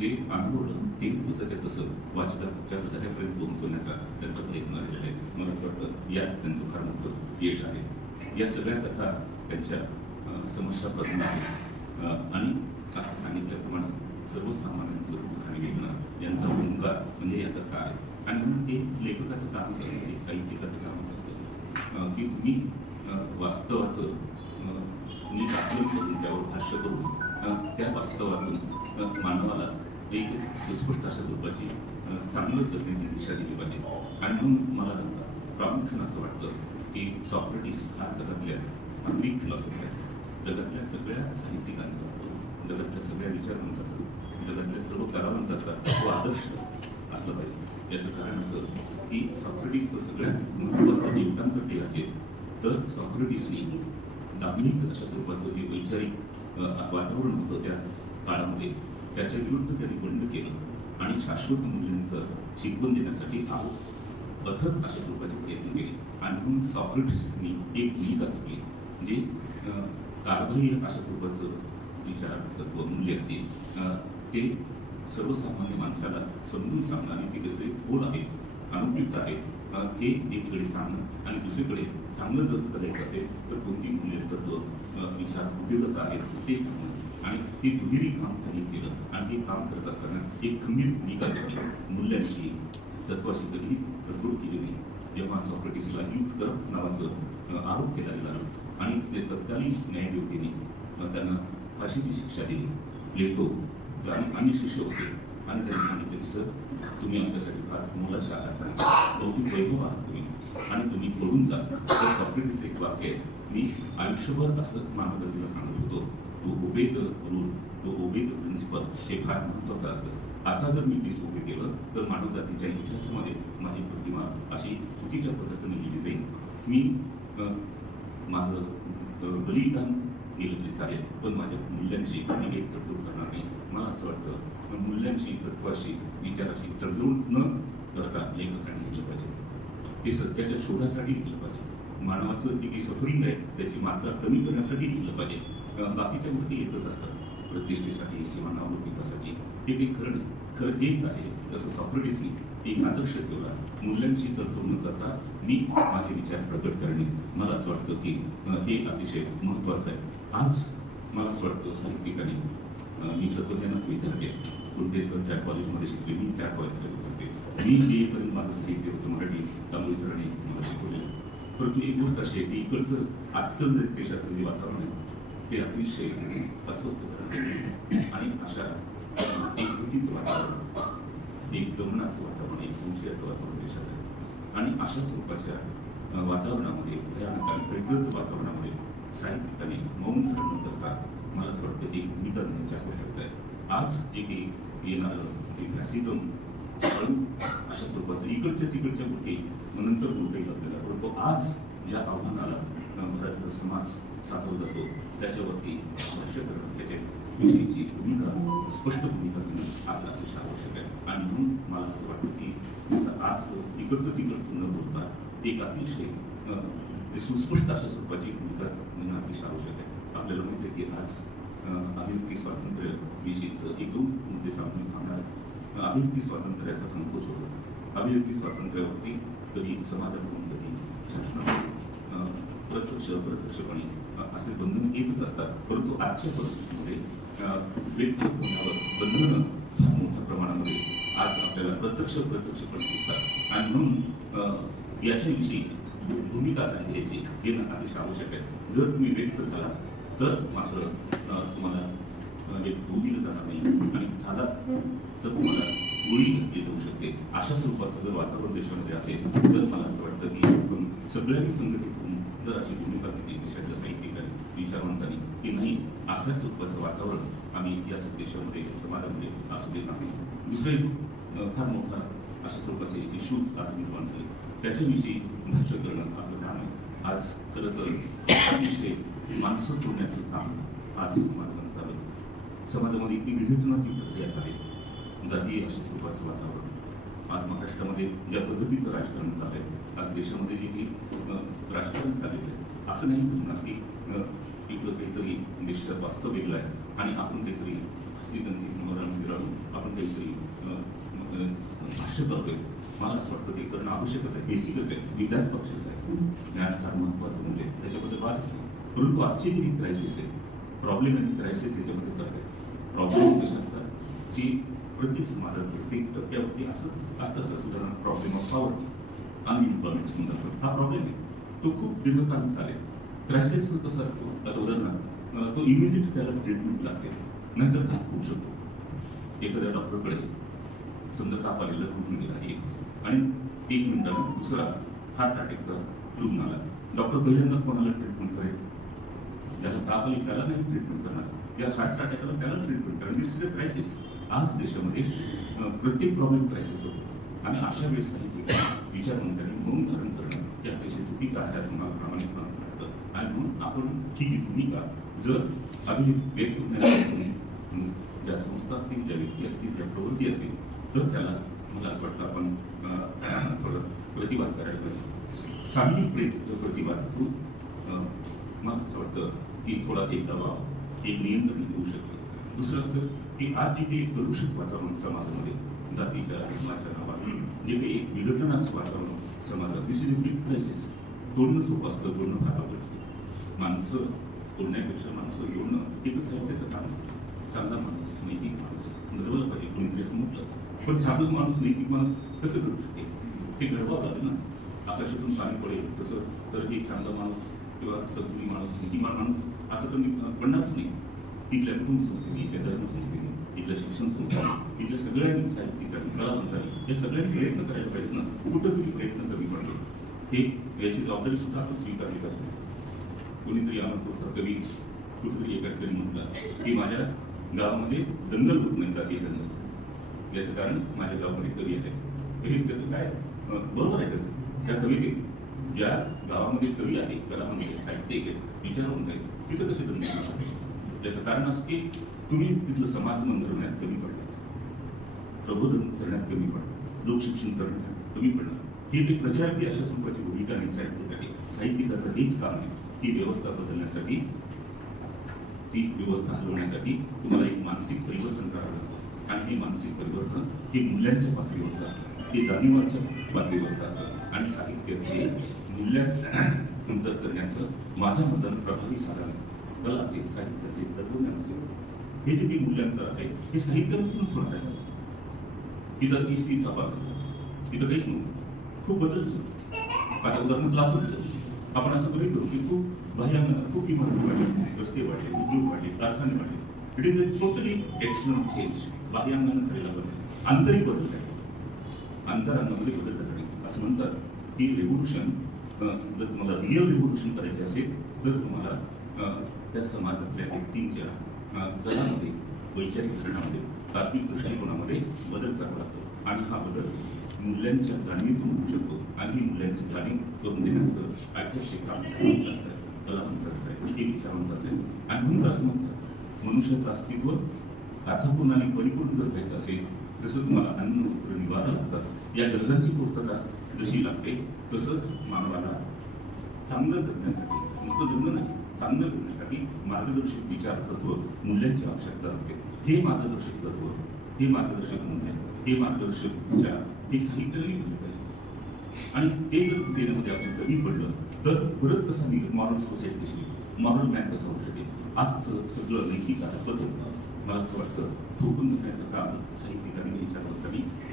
जे अनुभवलं ते तसंच्या तसं वाचकाच्या हृदयापर्यंत पोहोचवण्याचा त्यांचा प्रयत्न झालेला आहे. मला असं वाटतं यात त्यांचं फार मोठं यश आहे. या सगळ्या कथा त्यांच्या समस्या प्रधान आहेत आणि आता सांगितल्याप्रमाणे सर्वसामान्यांचं दुःख आणि वेदना यांचा भूमिका म्हणजे या कथा आहे. आणि म्हणून ते लेखकाचं काम असतं, साहित्यिकाचं कामच असतं की तुम्ही वास्तवाचं नीट आकलन करून त्यावर भाष्य करून त्या वास्तवातून मानवाला एक सुस्पष्ट अशा स्वरूपाची चांगलं जगण्याची दिशा दिली पाहिजे. आणि म्हणून मला प्रामुख्यानं असं वाटतं की सॉक्रेटिस हा जगातल्या ग्रीक फिलॉसॉफी आहे. जगातल्या सगळ्या साहित्यिकांचा, जगातल्या सगळ्या विचारवंताचा, जगातल्या सर्व कलावंताचा तो आदर्श असला पाहिजे. याचं कारण असं की सॉक्रेटिसचं सगळ्यात महत्त्वाचं योगदान जर ते असेल तर सॉक्रेटिसनी दार्शनिक अशा स्वरूपाचं जे वैचारिक वातावरण होतं त्या काळामध्ये त्याच्या विरुद्ध त्यांनी बंड केलं आणि शाश्वत मूल्यांचं शिकवण देण्यासाठी अथक अशा स्वरूपाचे प्रयत्न केले. आणि म्हणून सॉक्रेटिसनी एक भूमिका घेतली जे कारभारी अशा स्वरूपाचं विचार तत्व मूल्य असतील ते सर्वसामान्य माणसाला समजून सांगणारे ते कसे खोल आहेत, अनुपयुक्त आहेत हे एकीकडे सांगणं आणि दुसरीकडे चांगलं जर करायचं असेल तर कोणती मूल्य तत्व विचार उपयोगाचं आहे ते सांगणं. आणि ते दुहेरी काम त्यांनी केलं आणि हे काम करत असताना एक खंबीर भूमिका घेतली. मूल्यांशी तत्वाशी कधीही तडजोड केली नाही. जेव्हा सॉक्रेटिसला युथ करप्ट नावाचं आरोप केला गेला आणि ते तत्कालीन न्यायदेवतेने त्यांना फाशीची शिक्षा दिली. प्लेटो अन्य शिष्य होते आणि त्यांनी सांगितलं की सर तुम्ही आमच्यासाठी फार मोलाच्या आहात, भौतिक वैभव आहात तुम्ही आणि तुम्ही पळून जा. तर सॉक्रेटिसचं एक वाक्य आहे, मी आयुष्यभर असं मानवजातीला सांगत होतो तो ओबे द रूल, तो ओबे द प्रिन्सिपल हे फार महत्त्वाचं असतं. आता जर मी तीच ओबे केलं तर मानवजातीच्या इतिहासामध्ये माझी प्रतिमा अशी चुकीच्या पद्धतीने लिहिली जाईल. मी माझं बलिदान केलं तरी चालेल पण माझ्या मूल्यांशी मी एक तडजोड करणार नाही. मला असं वाटतं मूल्यांशी, तत्वाशी, विचाराशी तडजोड न करता लेखकांनी लिहिलं पाहिजे. ते सत्याच्या शोधासाठी लिहिलं पाहिजे. मानवाचं जे काही सफरिंग आहे त्याची मात्रा कमी करण्यासाठी लिहिलं पाहिजे. बाकीच्या गोष्टी येतच असतात प्रतिष्ठेसाठी किंवा नावलौकिकासाठी, ते काही खरं नाही. खरं हेच आहे जसं सॉक्रेटिसने एक आदर्श ठेवला, मूल्यांशी तडजोड न करता मी माझे विचार प्रकट करणे. मला असं वाटतं की हे अतिशय महत्त्वाचं आहे. आज मला असं वाटतं साहित्यिकांनी मी तत्वज्ञानाचा विद्यार्थी आहे, कुलते सर त्या कॉलेजमध्ये शिकले, मी त्या कॉलेजचा विद्यार्थी आहे. मी जेपर्यंत माझं साहित्य होतं मराठी तांबोळी सरांनी मला शिकवलेलं. परंतु एक गोष्ट अशी आहे की इकडचं आजचं जे देशातलं जे वातावरण आहे ते अतिशय अस्वस्थ करणार आणि अशा एक भीतीचं वातावरण, एक दमनाचं वातावरण, एक संशयाचं वातावरण देशात आहे. आणि अशा स्वरूपाच्या वातावरणामध्ये, भयानक आणि प्रगत वातावरणामध्ये साहित्यिकाने मौन धरण न करता मला असं वाटतं एक भूमिका देण्याची आवश्यकता आहे. आज जे काही येणारं फॅसिझम अशा स्वरूपाचं इकडच्या तिकडच्या गोष्टी नंतर बोलता येईल आपल्याला, परंतु आज ज्या आव्हानाला भारतीय समाज साधव जातो त्याच्यावरती भाष्य करणं, त्याच्या विषयीची भूमिका, स्पष्ट भूमिका घेणं आपलं अतिशय आवश्यक आहे. आणि म्हणून मला असं वाटतं की आज इकडचं तिकडचं न बोलता एक अतिशय सुस्पष्ट अशा स्वरूपाची भूमिका घेणं अतिशय आवश्यक आहे. आपल्याला माहिती आहे की आज अभिव्यक्ती स्वातंत्र्य विषयीचं एक दोन मुद्दे सांगून थांबणार. अभिव्यक्ती स्वातंत्र्याचा संकोच होतो. अभिव्यक्ती स्वातंत्र्यावरती कधी समाजाकडून कधी शासनाकडून प्रत्यक्ष अप्रत्यक्षपणे असे बंधन येतच असतात. परंतु आजच्या परिस्थितीमध्ये व्यक्त होण्यावर बंधनं फार मोठ्या प्रमाणामध्ये आज आपल्याला प्रत्यक्षपणे दिसतात आणि म्हणून याच्याविषयी भूमिका काय घ्यायची हे अतिशय आवश्यक आहे. जर तुम्ही व्यक्त झाला तर मात्र तुम्हाला एक दिलं जाणार नाही आणि झालाच तर तुम्हाला गोळी घातली जाऊ शकते. अशा स्वरूपाचं जर वातावरण देशामध्ये असेल तर मला असं वाटतं की आपण सगळ्यांनी संघटित होऊन जर अशी भूमिका घेतली देशाच्या साहित्यिकांनी विचारवंतांनी की नाही अशा स्वरूपाचं वातावरण आम्ही या देशामध्ये समाजामध्ये असू देत नाही. दुसरे फार मोठा अशा स्वरूपाचे इश्यूज आज निर्माण झाले त्याच्याविषयी भाष्य करणं आपलं काम आहे. आज खरं तर अतिशय माणसं तोडण्याचं काम आज समाजामध्ये चालू. समाजामध्ये इतकी विघटनाची प्रक्रिया झाली. जातीय अशा स्वरूपाचं वातावरण आज महाराष्ट्रामध्ये ज्या पद्धतीचं राजकारण चालू आहे, आज देशामध्ये जे काही राजकारण चाललेलं आहे असं नाही म्हणणार की इकडं काहीतरी देशात वास्तव वेगळं आहे आणि आपण काहीतरी हस्तिगंधी मरण फिरावून आपण काहीतरी भाष्य करतोय. मला असं वाटतं ते करणं आवश्यकच आहे, बेसिकच आहे, विधान पक्षाचं आहे. ज्ञान फार महत्वाचं म्हणजे त्याच्याबद्दल वादच नाही. परंतु आजची जी क्रायसिस आहे, प्रॉब्लेम आणि क्रायसिस याच्यामध्ये फरक आहे. प्रॉब्लेम कसे असतात की प्रत्येक समाजात प्रत्येक टप्प्यावरती असं असतं. उदाहरण प्रॉब्लेम ऑफ पॉवर्टी, अनएम्प्लॉयमेंट संदर्भात हा प्रॉब्लेम आहे, तो खूप दीर्घकालीन चालेल. क्रायसिस कसं असतो, आता उदाहरणार्थ तो इमिजिएट त्याला ट्रीटमेंट लागते, नाहीतर घात होऊ शकतो. एखाद्या डॉक्टरकडे समजा ताप आलेला रुग्ण गेला एक आणि 1 मिनिटानं दुसरा हार्ट अटॅकचा रुग्ण आला. डॉक्टर पहिल्यांदा कोणाला ट्रीटमेंट करेल? ज्याला ताप आली त्याला नाही ट्रीटमेंट करणार, त्या हार्ट अटॅकला त्याला ट्रीटमेंट करणार. This is a crisis. आज देशामध्ये प्रत्येक प्रॉब्लेम क्रायसिस होतो आणि अशा वेळेस साहित्यिक विचारवंतांनी म्हणून धारण करणं हे अतिशय चुकीचं आहे असं मला प्रामाणिकपणे वाटतं. आणि म्हणून आपण ही भूमिका जर आधी व्यक्त होण्यासाठी ज्या संस्था असतील, ज्या व्यक्ती असतील, ज्या प्रवृत्ती असतील तर त्याला मला असं वाटतं आपण थोडं प्रतिवाद करायला पाहिजे. सामाजिक प्रतिवाद मला असं वाटतं की थोडा एक दबाव एक नियंत्रण येऊ शकतं. दुसरं असं की आज जे काही प्रदूषित वातावरण समाजामध्ये जातीच्या धर्माच्या नावाने जे काही एक विघटनाचं वातावरण समाजात this is a big crisis. तोडणं सोपं असतं, बोलणं फार अवघड असतं. माणसं तोडण्यापेक्षा माणसं जोडणं हे कसं आहे त्याचं काम. चांगला माणूस, नैतिक माणूस घडवला पाहिजे कोणीतरी असं म्हटलं. पण चांगला माणूस, नैतिक माणूस कसं घडू शकेल? ते घडवावं लागेल ना. आकाशातून पाणी पडेल तसं तर एक चांगला माणूस किंवा सद्गुणी माणूस, नीतिमान माणूस असं तर पडणारच नाही. तिथल्या कुटुंब संस्थेने, इथल्या धर्म संस्थेने, इथल्या शिक्षण संस्थेने, इथल्या सगळ्यांनी साहित्यिकांनी, कलावंतांनी या सगळ्यांनी प्रयत्न करायला पाहिजे ना. कुठंतरी प्रयत्न कमी पडले हे याची जबाबदारी सुद्धा आपण स्वीकारली पाहिजे. कोणीतरी आनंद कवी कुठेतरी एका ठिकाणी म्हटलं की माझ्या गावामध्ये दंगल होत नाही, जातीय दंगल. याचं कारण माझ्या गावामध्ये कवी आहे. हे त्याचं काय बरोबर आहे. त्याचं त्या कवितेत ज्या गावामध्ये कवी आहे, कलावंत आहे, साहित्यिक आहे, विचारवंत आहे, तिथं कसे दंगल होतात? त्याचं कारण असं की तुम्ही तिथलं समाज मंदिरण्यात कमी पडतात, प्रबोधन करण्यात कमी पडतात, लोकशिक्षण करण्यात कमी पडतात. ही एक प्रचारकी अशा स्वरूपाची भूमिका नाही साहित्यिकाची. साहित्यिकाचं हेच काम आहे की व्यवस्था बदलण्यासाठी, ती व्यवस्था हलवण्यासाठी तुम्हाला एक मानसिक परिवर्तन करावं लागतं. आणि हे मानसिक परिवर्तन हे मूल्यांच्या पातळीवरचं असतं, हे जाणीवाच्या पातळीवरचं असतं. आणि साहित्याचे मूल्यांतर करण्याचं माझ्या मतानं प्रभावी साधन कला असेल, साहित्य असेल, तत्वज्ञान असेल. हे जे काही मूल्यांतर आहे हे साहित्यातूनच होणार आहे. इथं ईसीचा वापर, इथं काहीच नव्हतं. खूप बदल झाला. आता उदाहरणार्थ लातूरचं आपण असं बघितलं की खूप बाह्यांगानं खूप इमारती वाढली, रस्ते वाढले, उद्योग वाढले, कारखाने वाढले. It is a totally external change. बाह्यांगानं करायला बदल, आंतरिक बदल आहे. अंतरांमध्ये बदल करणे असं म्हणतात की रेव्होल्युशन जर तुम्हाला रिअल रेव्होल्युशन करायचे असेल तर तुम्हाला त्या समाजातल्या व्यक्तींच्या कलामध्ये, वैचारिक धोरणामध्ये, तात्विक दृष्टिकोनामध्ये बदल करावा लागतो. आणि हा बदल मूल्यांच्या जाणीवेतून होऊ शकतो. आणि ही मूल्यांची जाणीव करून देण्याचं ऐतिहासिक काम साहित्याचं आहे, कलावंताचं आहे, हे विचारवंताचं आहे. आणि म्हणून असं म्हणतात मनुष्याचं अस्तित्व अर्थपूर्ण आणि परिपूर्ण जर व्हायचं असेल जसं तुम्हाला अन्न, वस्त्र, निवारा लागतात, या गरजांची पूर्तता जशी लागते तसंच मानवाला चांगलं जगण्यासाठी, नुसतं जगणं नाही, चांगलं जगण्यासाठी मार्गदर्शक विचार तत्व, मूल्यांची आवश्यकता असते. हे मार्गदर्शक तत्व, हे मार्गदर्शक मूल्य, हे मार्गदर्शक विचार, हे साहित्य लिहिलं पाहिजे. आणि ते जर देण्यामध्ये आपण कमी पडलं तर परत कसं मॉरल सोसायटी कशी, मॉरल मॅन कसं होऊ शकेल. आजचं सगळं नैतिक बदल मला असं वाटतं थोपून घेण्याचं काम साहित्यिकांनी विचार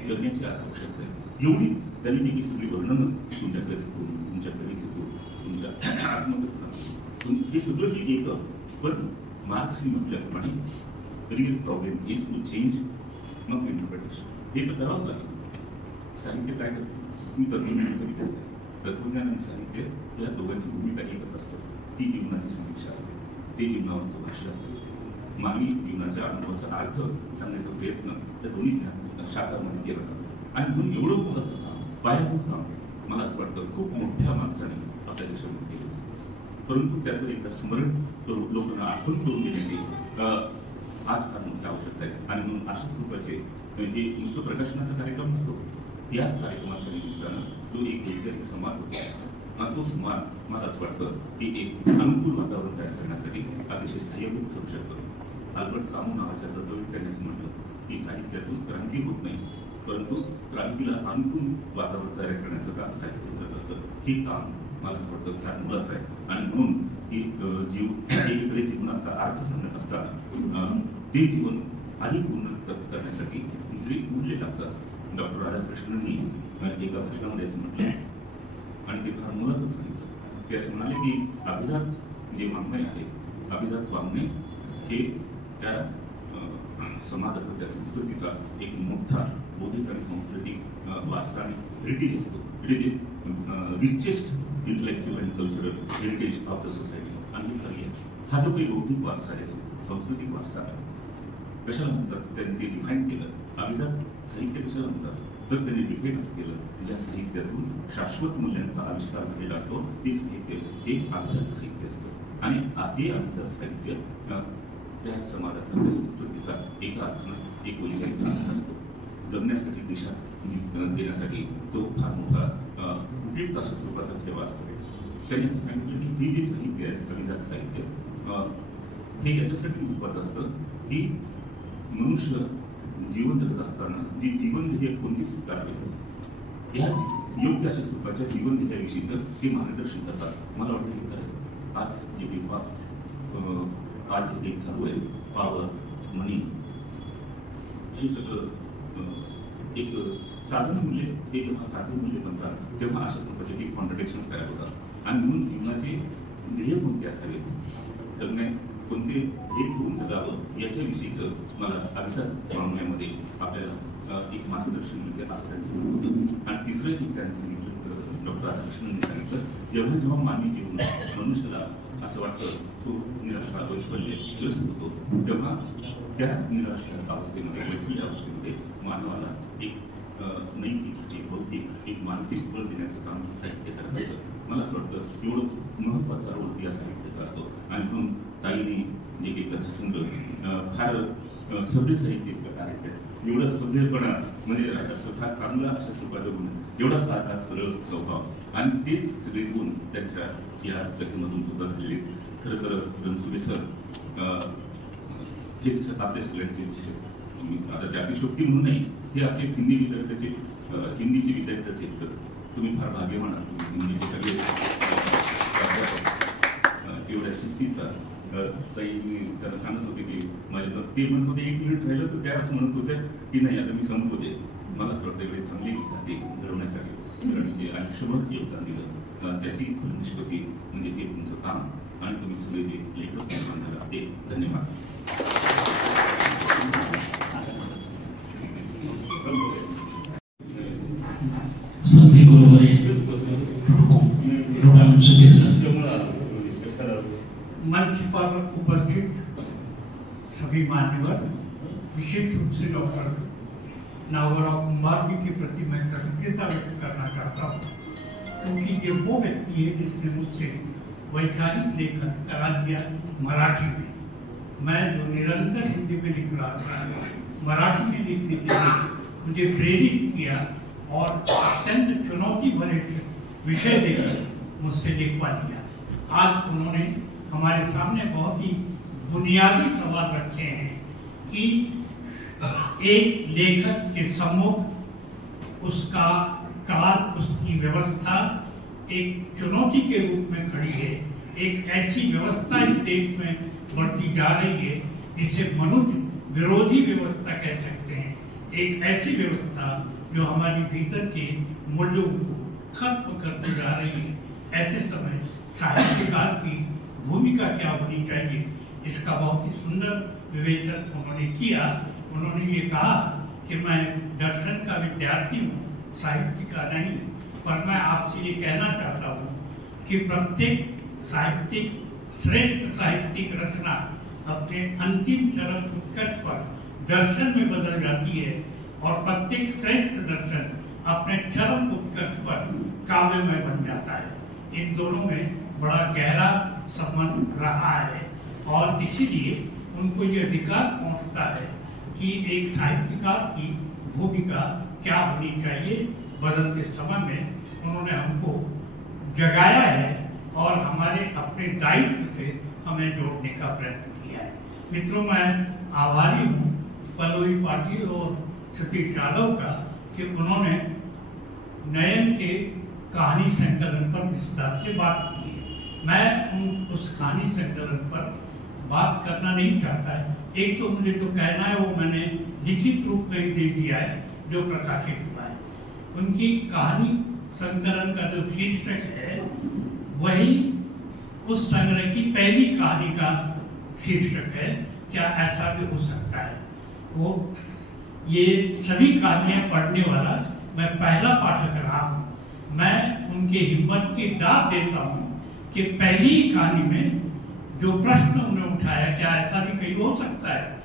करण्याची आवश्यकता आहे. एवढी त्यांनी ती सगळी वर्णनं तुमच्या कथेतून, तुमच्या कवितेतून, तुमच्या आत्मकथनातून हे सगळं जे येतं. पण मार्क्सनी म्हटल्याप्रमाणे real problem is to change not interpretation. हे तर करावंच लागेल. साहित्य काय करतं, तुम्ही तत्वज्ञानाचा विद्यार्थी आहे. तत्वज्ञान आणि साहित्य या दोघांची भूमिका एकच असते. ती जीवनाची समीक्षा असते, ते जीवनावरचं भाष्य असते. मानवी जीवनाच्या अनुभवाचा अर्थ सांगण्याचा प्रयत्न त्या दोन्ही शाखांमध्ये केला जातो. आणि म्हणून एवढं मोठं काम, पायाभूत काम मला असं वाटतं खूप मोठ्या माणसाने आपल्या देशामध्ये केलं. परंतु त्याचं एकदा स्मरण करून लोकांना आठवण करून देण्याची आज फार मोठी आवश्यकता आहे. आणि म्हणून अशाच रूपाचे जे नुसतं प्रकाशनाचा कार्यक्रम नसतो, या कार्यक्रमाच्या निमित्तानं जो एक वैचारिक संवाद होतो, आणि तो संवाद मला असं वाटतं की एक अनुकूल वातावरण तयार करण्यासाठी अतिशय सहाय्यभूत ठरू शकतो. अल्बर्ट कामू नावाच्या तत्वज्ञानी असं म्हटलं की साहित्यातून क्रांती होत नाही, परंतु क्रांतीला अनुकूल वातावरण तयार करण्याचं काम साहित्य करत असतं. हे काम मला असं वाटतं फार मुलाचं आहे. आणि म्हणून की एकीकडे जीवनाचा अर्थ सांगत असताना ते जीवन अधिक उन्नत करण्यासाठी जे मूल्य लागतात. डॉक्टर राधाकृष्णननी एका प्रश्नामध्ये असं म्हटलं आणि ते फार मुलाचं सांगितलं. ते असं म्हणाले की अभिजात जे वाङ्मय आहे, अभिजात वाङ्मय हे त्या समाजाचा, त्या संस्कृतीचा एक मोठा बौद्धिक आणि सांस्कृतिक वारसा आणि हेरिटेज असतो. It is richest intellectual and cultural heritage of the society. आणि हा जो काही बौद्धिक वारसा आहे, सांस्कृतिक वारसा आहे, कशाला म्हणतात त्यांनी ते डिफाईन केलं. अभिजात साहित्य कशाला म्हणतात तर त्यांनी डिफाईन असं केलं, ज्या साहित्यातून शाश्वत मूल्यांचा आविष्कार झालेला असतो ते साहित्य एक अभिजात साहित्य असतं. आणि हे अभिजात साहित्य त्या समाजाचा, त्या संस्कृतीचा एका अर्थानं एक वैचारिक आधार असतो. जगण्यासाठी, दिशा देण्यासाठी तो फार मोठा उपयुक्त अशा स्वरूपाचा ठेवा असतो. त्यांनी असं सांगितलं की हे जे साहित्य आहे, अभिजात साहित्य, हे याच्यासाठी महत्वाचं असतं की मनुष्य जीवन जगत असताना जी जीवनध्येय कोणती स्वीकारली, या योग्य अशा स्वरूपाच्या जीवनध्येयाविषयीचं ते मार्गदर्शन करतात. मला वाटतं की आज जे विभाग आज जे चालू आहे, पॉवर, मनी, हे सगळं एक साधन मूल्य, हे जेव्हा साधन मूल्य बनतात तेव्हा अशा स्वरूपाचे ते कॉन्ट्रडिक्शन्स तयार होतात. आणि म्हणून जीवनाचे ध्येय कोणते असावे, जगणे कोणते ध्येय करून जगावं याच्याविषयीचं मला अभिजात वाङ्मयामध्ये आपल्याला एक मार्गदर्शन मिळते असं त्यांचं होतं. आणि तिसरं एक त्यांनी सांगितलं, डॉक्टर राधाकृष्णननी सांगितलं, जेव्हा जेव्हा मानवी जीवन मनुष्याला असं वाटतं तो निराशा वैफल्यग्रस्त होतो, तेव्हा त्या निराशा अवस्थेमध्ये, वैफल्य अवस्थेमध्ये मानवाला एक नैतिक, एक बौद्धिक, एक मानसिक बळ देण्याचं काम साहित्य करत असतं. मला असं वाटतं एवढं महत्त्वाचा रोल या साहित्याचा असतो. आणि म्हणून ताईने जे काही कथासंग्रह फार सभ्य साहित्य प्रकार आहेत, एवढं सभ्यपणा म्हणजे फार चांगला अशा स्वरूपाचा गुण, एवढा साधा सरळ स्वभाव, आणि तेच सगळे गुण त्यांच्या या कथेमधून सुद्धा झालेले. खरं तर रणसुभे सर हेच आपल्या सगळ्यांचे आता ते अतिशोक्ती म्हणून नाही, हे आपले हिंदी विद्यार्थ्याचे, हिंदीचे विद्यार्थ्याचे तर तुम्ही फार भाग्यवान आहात. हिंदीचे सगळे एवढ्या शिस्तीचा. ताई मी त्यांना सांगत होते की माझ्या ते म्हणत होते 1 मिनिट राहिलं तर त्या असं म्हणत होत्या की नाही आता मी संपवते. मला असं वाटतं एवढे चांगली विद्यार्थी घडवण्यासाठी सरांनी जे आयुष्यभर योगदान दिलं त्याची निष्पत्ती म्हणजे हे तुमचं काम आणि तुम्ही सगळे जे लेखक निर्माण झाला ते धन्यवाद. सभी गुरुवरे मंच पर उपस्थित सभी मान्यवर, विशेष रूप से डॉक्टर नागोराव कुंभार जी के प्रति मैं कृतज्ञता व्यक्त करना चाहता हूँ, क्योंकि ये वो व्यक्ति है जिसने मुझसे वैचारिक लेखन करा दिया मराठी में। मैं जो निरंतर हिंदी में लिख रहा था, मराठी में लिखने के लिए मुझे प्रेरित किया और अत्यंत चुनौती भरे विषय देकर मुझसे लिखवा लिया। आज उन्होंने हमारे सामने बहुत ही बुनियादी सवाल रखे हैं कि एक लेखक के सम्मुख उसका काल, उसकी व्यवस्था एक चुनौती के रूप में खड़ी है। एक ऐसी व्यवस्था इस देश में बढ़ती जा रही है जिसे मनुष्य विरोधी व्यवस्था कह सकते हैं। एक ऐसी व्यवस्था जो हमारी भीतर के मूल्यों को खत्म करती जा रही है। ऐसे समय साहित्यकार की भूमिका क्या होनी चाहिए, इसका बहुत ही सुंदर विवेचन उन्होंने किया। उन्होंने ये कहा कि मैं दर्शन का विद्यार्थी हूँ, साहित्य का नहीं, पर मैं आपसे ये कहना चाहता हूँ कि प्रत्येक साहित्यिक, श्रेष्ठ साहित्यिक रचना अपने अंतिम चरम उत्कर्ष पर दर्शन में बदल जाती है और प्रत्येक श्रेष्ठ दर्शन अपने चरम उत्कर्ष पर काव्य में बन जाता है। इन दोनों में बड़ा गहरा संबंध रहा है और इसीलिए उनको ये अधिकार पहुंचता है कि एक साहित्यकार की भूमिका क्या होनी चाहिए। बदलते समय में उन्होंने हमको जगाया है और हमारे अपने दायित्व से हमें जोड़ने का प्रयत्न किया है। मित्रों, मैं आभारी हूँ पल्लवी पाटिल और सतीश यादव का कि उन्होंने नयन के कहानी संकलन पर विस्तार से बात की है। मैं उस कहानी संकलन पर बात करना नहीं चाहता है। एक तो मुझे जो कहना है वो मैंने लिखित रूप में ही दे दिया है जो प्रकाशित हुआ है। उनकी कहानी संकलन का जो शीर्षक है वही उस संग्रह की पहली कहानी का शीर्षक है। क्या ऐसा भी हो सकता है? वो ये सभी कहानियां पढ़ने वाला मैं पहला पाठक रहा हूँ। मैं उनके हिम्मत की दाद देता हूँ कि पहली कहानी में जो प्रश्न उन्होंने उठाया, क्या ऐसा भी कहीं हो सकता है?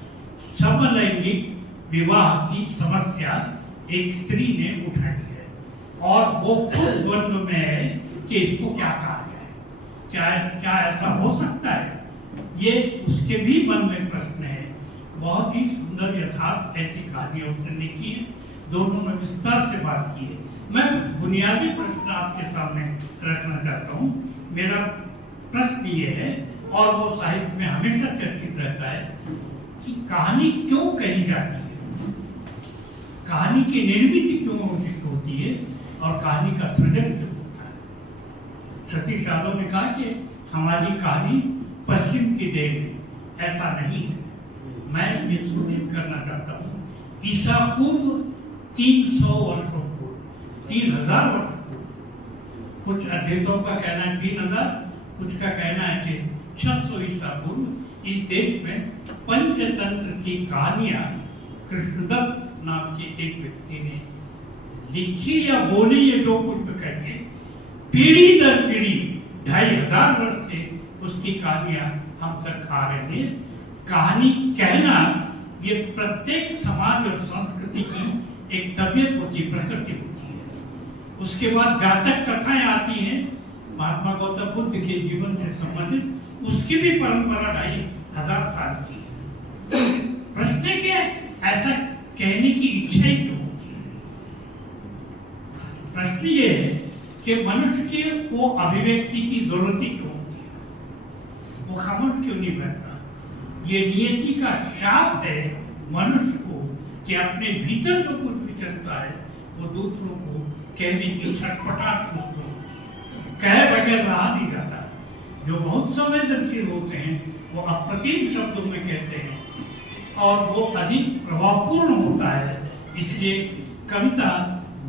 समलैंगिक विवाह की समस्या एक स्त्री ने उठाई है और वो खुद द्वंद्व में है कि इसको क्या कहा जाए, क्या ऐसा हो सकता है? ये उसके भी मन में प्रश्न है। बहुत ही सुंदर यथार्थ ऐसी कहानियां उसने की है। दोनों ने विस्तार से बात की है। मैं बुनियादी प्रश्न आपके सामने रखना चाहता हूँ। मेरा प्रश्न ये है और वो साहित्य में हमेशा चर्चित रहता है कि कहानी क्यों कही जाती है, कहानी की निर्मिति क्यों होती है और कहानी का सृजन क्यों होता है। सतीश यादव ने कहा कि हमारी कहानी पश्चिम की देन है। ऐसा नहीं है। मैं ये सूचित करना चाहता हूँ, ईसा पूर्व 300 वर्षों पूर्व, 3000 वर्ष पूर्व, कुछ अध्येताओं का कहना है 3000, कुछ का कहना है कि 600 ईसा पूर्व इस देश में पंचतंत्र की कहानियां कृष्णदत्त नाम के एक व्यक्ति ने लिखी या बोली, ये जो कुछ भी कहिए, पीढ़ी दर पीढ़ी 2500 वर्ष से उसकी कहानियां हम तक आ रही है। कहानी कहना ये प्रत्येक समाज और संस्कृति की एक तबीयत होती है, प्रकृति होती है। उसके बाद जातक कथाएं आती हैं महात्मा गौतम बुद्ध के जीवन से संबंधित, उसकी भी परंपरा 2500 साल की है। प्रश्न क्या है, ऐसा कहने की इच्छा ही क्यों होती है? प्रश्न ये है कि मनुष्य को अभिव्यक्ति की जरूरत ही क्यों होती है? वो खामोश क्यों नहीं बैठता? ये नियति का शाप है मनुष्य को कि अपने भीतर जो कुछ भी चलता है वो दूसरों को कहने की छटपटाहट कहे बगैर रहा नहीं जाता। जो बहुत संवेदनशील होते हैं वो अप्रतिम शब्दों में कहते हैं और वो अधिक प्रभावपूर्ण होता है। इसलिए कविता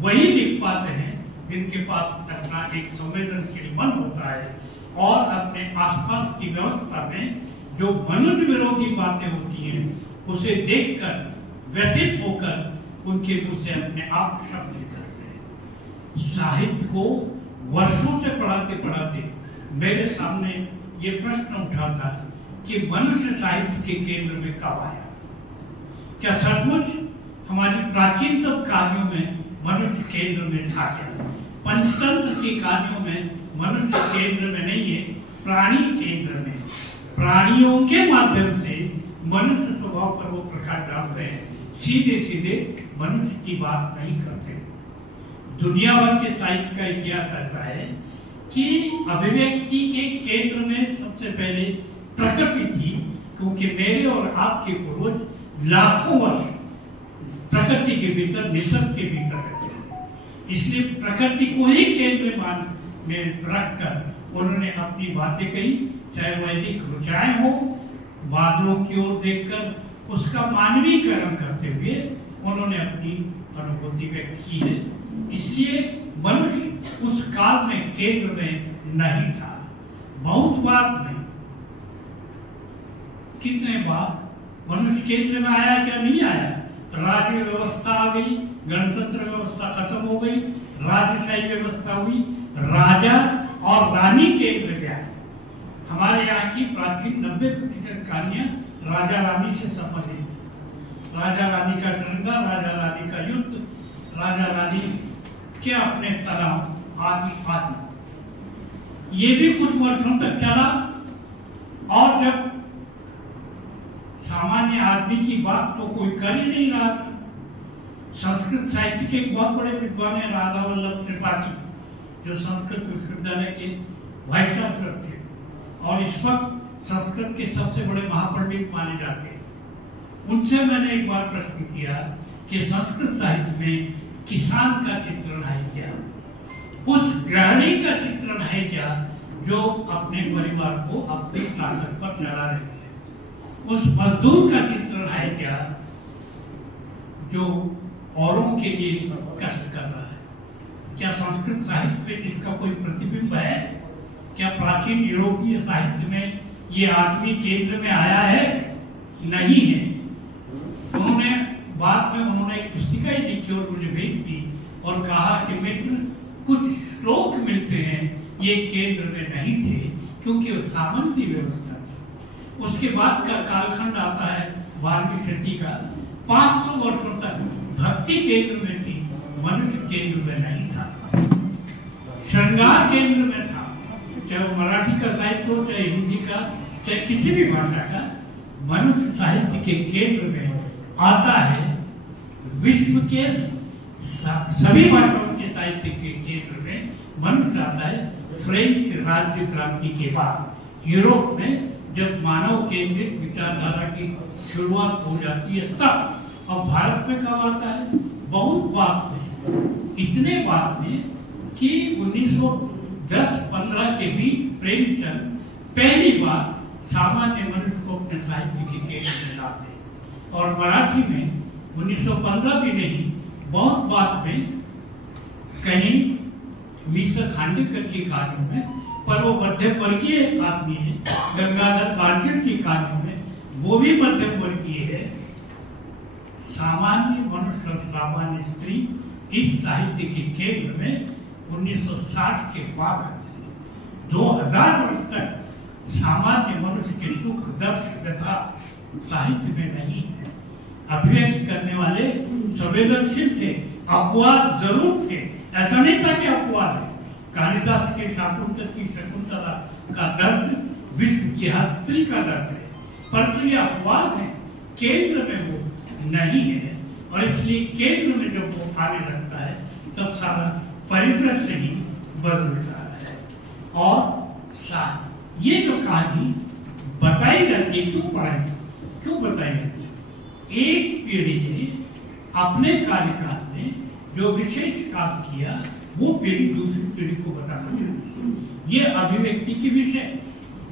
वही लिख पाते हैं जिनके पास अपना एक संवेदनशील मन होता है और अपने आसपास की व्यवस्था में जो मनुष्य विरोधी बातें होती हैं उसे देखकर व्यथित होकर उनके मुंह से अपने आप शब्द निकलते हैं। साहित्य को वर्षों से पढ़ाते पढ़ाते मेरे सामने ये प्रश्न उठा था कि मनुष्य साहित्य के केंद्र में कब आया? क्या सचमुच हमारी प्राचीनतम कहानियों में मनुष्य केंद्र में था क्या? पंचतंत्र की कहानियों में मनुष्य केंद्र में नहीं है, प्राणी केंद्र में। प्राणियों के माध्यम से मनुष्य स्वभाव पर वो प्रकाश डालते हैं, सीधे सीधे मनुष्य की बात नहीं करते। दुनिया भर के साहित्य का इतिहास ऐसा है कि अभिव्यक्ति के केंद्र में सबसे पहले प्रकृति थी, क्योंकि मेरे और आपके पूर्वज लाखों वर्ष प्रकृति के भीतर, निसर्ग के भीतर रहते हैं। इसलिए प्रकृति को ही केंद्र मान में रखकर उन्होंने अपनी बातें कही, चाहे वैदिक ऋचाएं हो, बादलों की ओर देखकर उसका मानवीकरण करते हुए उन्होंने अपनी अनुभूति व्यक्त की है। इसलिए मनुष्य उस काल में केंद्र में नहीं था। बहुत बाद में, कितने बाद मनुष्य केंद्र में आया, क्या नहीं आया? राज्य व्यवस्था आ गई, गणतंत्र व्यवस्था खत्म हो गई, राजशाही व्यवस्था हुई, राजा और रानी केंद्र में आए। हमारे यहाँ की प्राचीन 90% कहानियां राजा रानी से संबंधित, राजा रानी का श्रृंगार, राजा रानी का युद्ध, राजा रानी के अपने तनाव आदि आदि। ये भी कुछ वर्षों तक चला, और जब सामान्य आदमी की बात तो कोई कर ही नहीं रहा था। संस्कृत साहित्य के एक बहुत बड़े विद्वान है राधा वल्लभ त्रिपाठी, जो संस्कृत विश्वविद्यालय के वाइस चांसलर थे और इस वक्त संस्कृत के सबसे बड़े महापंडित माने जाते हैं। उनसे मैंने एक बार प्रश्न किया कि संस्कृत साहित्य में किसान का चित्रण है क्या, उस गृहिणी का चित्रण है क्या जो अपने परिवार को अपनी ताकत पर चला रही है, उस मजदूर का चित्रण है क्या जो औरों के लिए कष्ट कर रहा है? क्या संस्कृत साहित्य में इसका कोई प्रतिबिंब है? क्या प्राचीन यूरोपीय साहित्य में ये आदमी केंद्र में आया है? नहीं है। उन्होंने बाद में उन्होंने एक पुस्तिका ही लिखी और मुझे भेज दी और कहा कि मित्र, कुछ श्लोक मिलते हैं ये केंद्र में नहीं थे क्योंकि वो सामंती व्यवस्था थी। उसके बाद का कालखंड आता है 12वीं सदी का। 500 वर्षों तक भक्ति केंद्र में थी, मनुष्य केंद्र में नहीं था, श्रृंगार केंद्र में था। चाहे वो मराठी का साहित्य हो, चाहे हिंदी का, चाहे किसी भी भाषा का, मनुष्य साहित्य के केंद्र में आता है। विश्व के सभी भाषाओं के साहित्य के केंद्र में मनुष्य आता है फ्रेंच राज्य क्रांति के बाद। यूरोप में जब मानव केंद्रित विचारधारा की शुरुआत हो जाती है तब। और भारत में कब आता है? बहुत बाद में, इतने बाद में कि 1910-15 के बीच प्रेमचंद पहली बार सामान्य मनुष्य को अपने साहित्य के केंद्र में लाते हैं। और मराठी में 1915 भी नहीं, बहुत बाद में कहीं मीसा खांडेकर की कहानियों में, पर वो मध्यम वर्गीय आदमी है, गंगाधर कारगिल की कहानियों में वो भी मध्यम वर्गीय है। सामान्य मनुष्य और सामान्य स्त्री इस साहित्य के केंद्र में 1960 के बाद आते हैं। 2000 वर्ष तक सामान्य मनुष्य के सुख दर्द व्यथा साहित्य में नहीं है। अभिव्यक्त करने वाले संवेदनशील थे, अपवाद जरूर थे, ऐसा नहीं था कि अपवाद है। कालिदास के शाकुंतल की शकुंतला का दर्द विश्व की हर स्त्री का दर्द है, परंतु ये अपवाद है, केंद्र में वो नहीं है। और इसलिए केंद्र में जब वो आने लगता है तब सारा परिदृश्य ही बदलता है। और ये जो कहानी बताई जाती है, क्यों पढ़ाई, क्यों बताई जाती है? एक पीढ़ी ने अपने कार्यकाल में जो विशेष काम किया वो पीढ़ी दूसरी पीढ़ी को बताना चाहती है। ये अभिव्यक्ति की विषय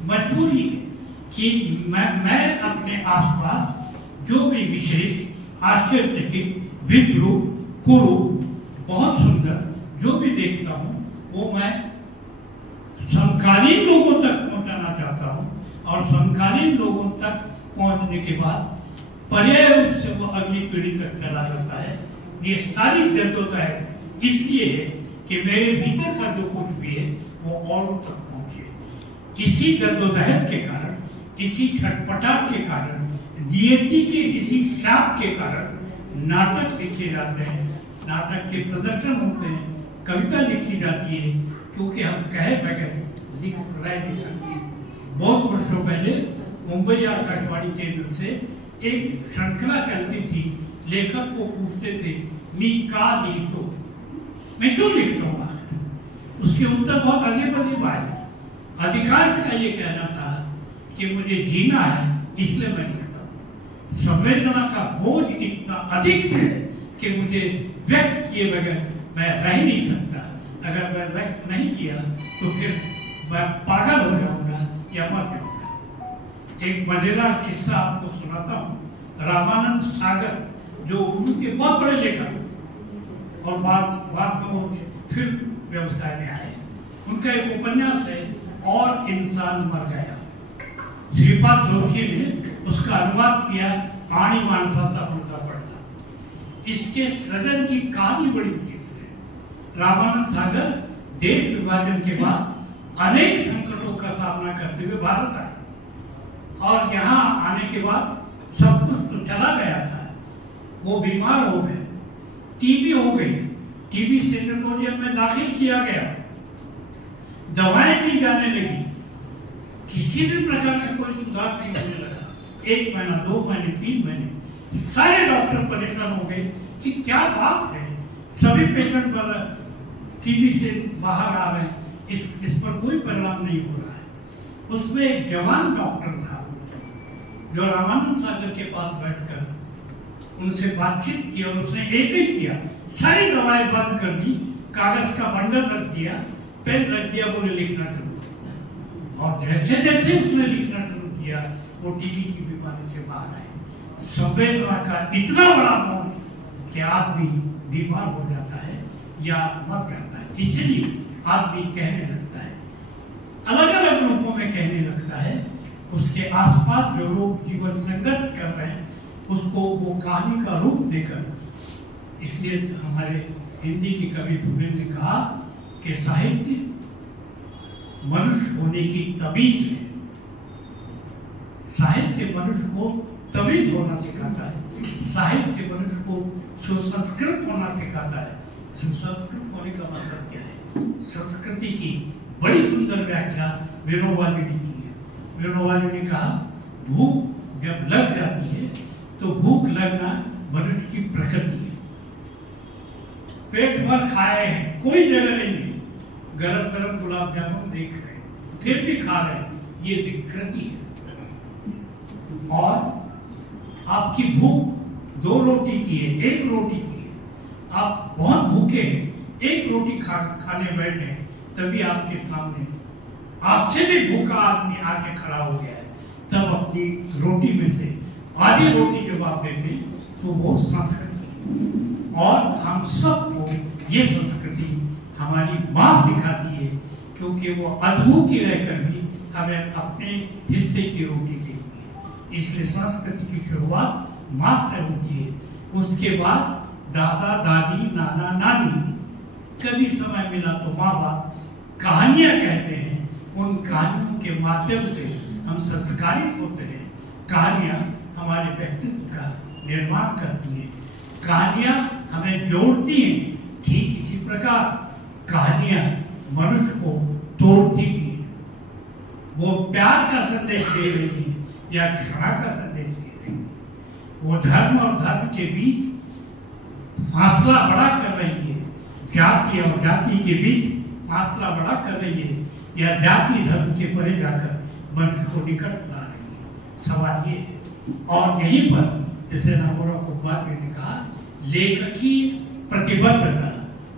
मजबूरी है कि मैं अपने आसपास जो भी विशेष, आश्चर्यचकित, विद्रूप, कुरूप, बहुत सुंदर जो भी देखता हूँ वो मैं समकालीन लोगों तक पहुंचाना चाहता हूँ। और समकालीन लोगों तक पहुंचने के बाद पर्याय रूप से वो अगली पीढ़ी तक चला जाता है। ये सारी जद्दोजहद इसलिए है कि मेरे भीतर का जो कुछ भी है वो औरों तक पहुंचे। इसी जद्दोजहद के कारण, इसी छटपटाहट के कारण, नियति के इसी शाप के कारण नाटक लिखे जाते हैं, नाटक के प्रदर्शन होते हैं, कविता लिखी जाती है, क्योंकि हम कहे बगैर लिख नहीं सकते। बहुत वर्षों पहले मुंबई आकाशवाणी केंद्र से एक श्रृंखला चलती थी, लेखक को पूछते थे, मी का लिखो, मैं क्यों लिखता हूँ? उसके उत्तर बहुत अजीब अजीब आए। अधिकांश का ये कहना था कि मुझे जीना है इसलिए मैं लिखता हूँ। संवेदना का बोझ इतना अधिक है कि मुझे व्यक्त किए बगैर मैं रह नहीं सकता। अगर मैं व्यक्त नहीं किया तो फिर मैं पागल हो जाऊंगा या मर जाऊंगा। एक मजेदार किस्सा आपको सुनाता हूँ। रामानंद सागर जो उर्दू के बहुत बड़े लेखक और बाद में वो फिल्म व्यवसाय में आए, उनका एक उपन्यास है और इंसान मर गया। श्रीपाद जोशी ने उसका अनुवाद किया, आणी मानसाता उनका पढ़ता। इसके सृजन की कहानी बड़ी विचित्र है। रामानंद सागर देश विभाजन के बाद अनेक संकटों का सामना करते हुए भारत आए और यहाँ आने के बाद सब कुछ तो चला गया था। वो बीमार हो गए, टीबी हो गई, टीबी सेनेटोरियम में दाखिल किया गया, दवाएं दी जाने लगी, किसी भी प्रकार का कोई सुधार नहीं होने लगा। 1 महीना, 2 महीने, 3 महीने, सारे डॉक्टर परेशान हो गए कि क्या बात है, सभी पेशेंट पर टीबी से बाहर आ रहे हैं, इस पर कोई परिणाम नहीं हो रहा है। उसमें एक जवान डॉक्टर था जो रामानंद सागर के पास बैठकर उनसे बातचीत की और उसने एक किया, सारी दवाएं बंद कर दी, कागज का बंडल रख दिया, पेन रख दिया, बोले लिखना शुरू। और जैसे जैसे उसने लिखना शुरू किया वो टीबी की बीमारी से बाहर आए। संवेदना का इतना बड़ा मोह कि आदमी बीमार हो जाता है या मर जाता है। इसलिए आदमी कहने लगता है, अलग अलग रूपों में कहने लगता है। उसके आसपास जो लोग जीवन संघर्ष कर रहे हैं उसको वो कहानी का रूप देकर, इसलिए हमारे हिंदी की कवि भूपेन ने कहा कि साहित्य मनुष्य होने की तमीज है। साहित्य मनुष्य को तमीज होना सिखाता है। साहित्य मनुष्य को सुसंस्कृत होना सिखाता है। सुसंस्कृत होने का मतलब क्या है? संस्कृति की बड़ी सुंदर व्याख्या विनोबाजी ने की है। विनोबाजी ने कहा, भूख जब लग जाती है तो भूख लगना मनुष्य की प्रकृति है। पेट भर खाए हैं, कोई जगह नहीं है, गरम गरम गुलाब जामुन देख रहे हैं फिर भी खा रहे हैं, ये विकृति है। और आपकी भूख 2 रोटी की है, 1 रोटी की है, आप बहुत भूखे हैं, 1 रोटी खाने बैठे हैं, तभी आपके सामने आपसे भी भूखा आदमी आके खड़ा हो गया है, तब अपनी रोटी में से आधी रोटी जब आप देते हैं तो वो संस्कृति। और हम सबको ये संस्कृति हमारी माँ सिखाती है, क्योंकि वो अधभूखी रहकर भी हमें अपने हिस्से की रोटी देती है। इसलिए संस्कृति की शुरुआत माँ से होती है, उसके बाद दादा दादी नाना नानी, कभी समय मिला तो माँ बाप कहानियां कहते हैं। उन कहानियों के माध्यम से हम संस्कारित होते हैं। कहानियां हमारे व्यक्तित्व का निर्माण करती हैं, कहानियां हमें जोड़ती हैं। ठीक इसी प्रकार कहानियां मनुष्य को तोड़ती भी हैं। वो प्यार का संदेश दे रही है या घृणा का संदेश दे रही है। वो धर्म और धर्म के बीच फासला बड़ा कर रही है, जाति और जाति के बीच फासला बड़ा कर रही है, या जाति धर्म के परे जाकर मनुष्य को निकट ला रही है। सवाल ये है, और यहीं पर जैसे नागोरा कुब्बार ने कहा, लेखकी प्रतिबद्धता,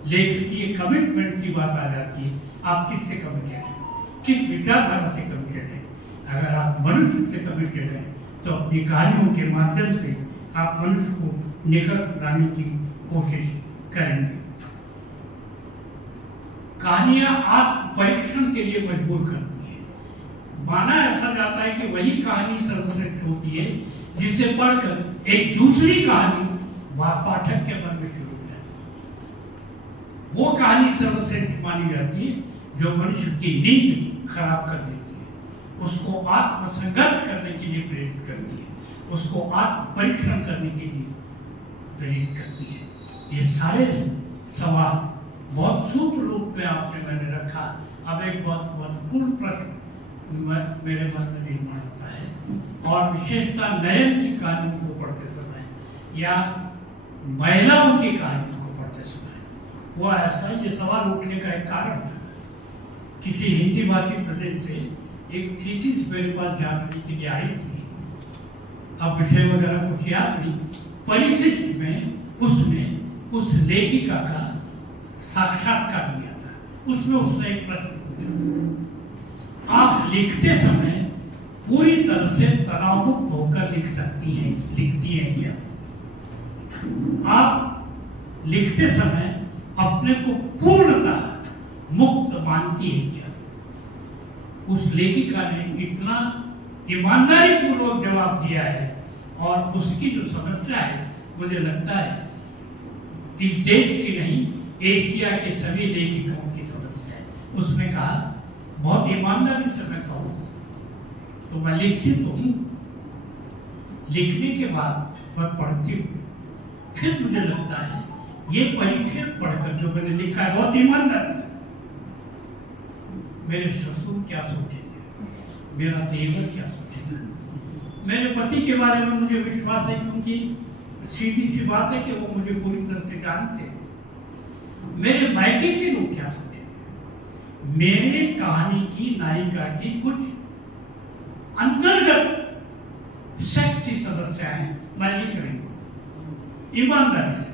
लेखकीय कमिटमेंट की बात आ जाती है। आप किससे कमिटेड हैं, किस विचारधारा से कमिटेड हैं? अगर आप मनुष्य से कमिटेड हैं तो अपनी कहानियों के माध्यम से आप मनुष्य को निकट लाने की कोशिश करेंगे। कहानियां आत्म परीक्षण के लिए मजबूर करती है। माना ऐसा जाता है कि वही कहानी सर्वश्रेष्ठ होती है जिसे पढ़कर एक दूसरी कहानी पाठक के मन में शुरू हो जाती है। वो कहानी सर्वश्रेष्ठ मानी जाती है जो मनुष्य की नींद खराब कर देती है, उसको आत्मसंघर्ष करने के लिए प्रेरित करती है, उसको आत्म परीक्षण करने के लिए प्रेरित करती है। ये सारे सवाल बहुत सूक्ष्म रूप में आपने मैंने रखा। अब एक बहुत महत्वपूर्ण प्रश्न मेरे मन में निर्माण होता है, और विशेषता नयन की कहानियों को पढ़ते समय या महिलाओं की कहानियों को पढ़ते समय, वो ऐसा ये सवाल उठने का एक कारण था किसी हिंदी भाषी प्रदेश से एक थीसिस मेरे पास जांचने के लिए आई थी। अब विषय वगैरह कुछ याद नहीं। परिशिष्ट में उसने उस लेखिका का साक्षात्कार लिया था। उसमें उसने एक प्रश्न पूछा, आप लिखते समय पूरी तरह से तनावमुक्त होकर लिखती हैं क्या? आप लिखते समय अपने को पूर्णतः मुक्त मानती है क्या? उस लेखिका ने इतना ईमानदारी पूर्वक जवाब दिया है और उसकी जो समस्या है मुझे लगता है इस देश की नहीं, एशिया के सभी लेखिकाओं की समस्या है। उसने कहा, बहुत ईमानदारी से मैं कहूँ तो मैं लिखती तो हूँ, लिखने के बाद मैं पढ़ती हूँ, फिर मुझे लगता है ये परिच्छेद पढ़कर जो मैंने लिखा है बहुत ईमानदारी से, मेरे ससुर क्या सोचेंगे, मेरा देवर क्या सोचेगा, मेरे पति के बारे में मुझे विश्वास है क्योंकि सीधी सी बात है कि वो मुझे पूरी तरह से जानते हैं, मेरे मायके के लोग क्या सोचेंगे, मेरे कहानी की नायिका की कुछ अंतर्गत सेक्सी समस्याएं मैं लिख रही हूं ईमानदारी से,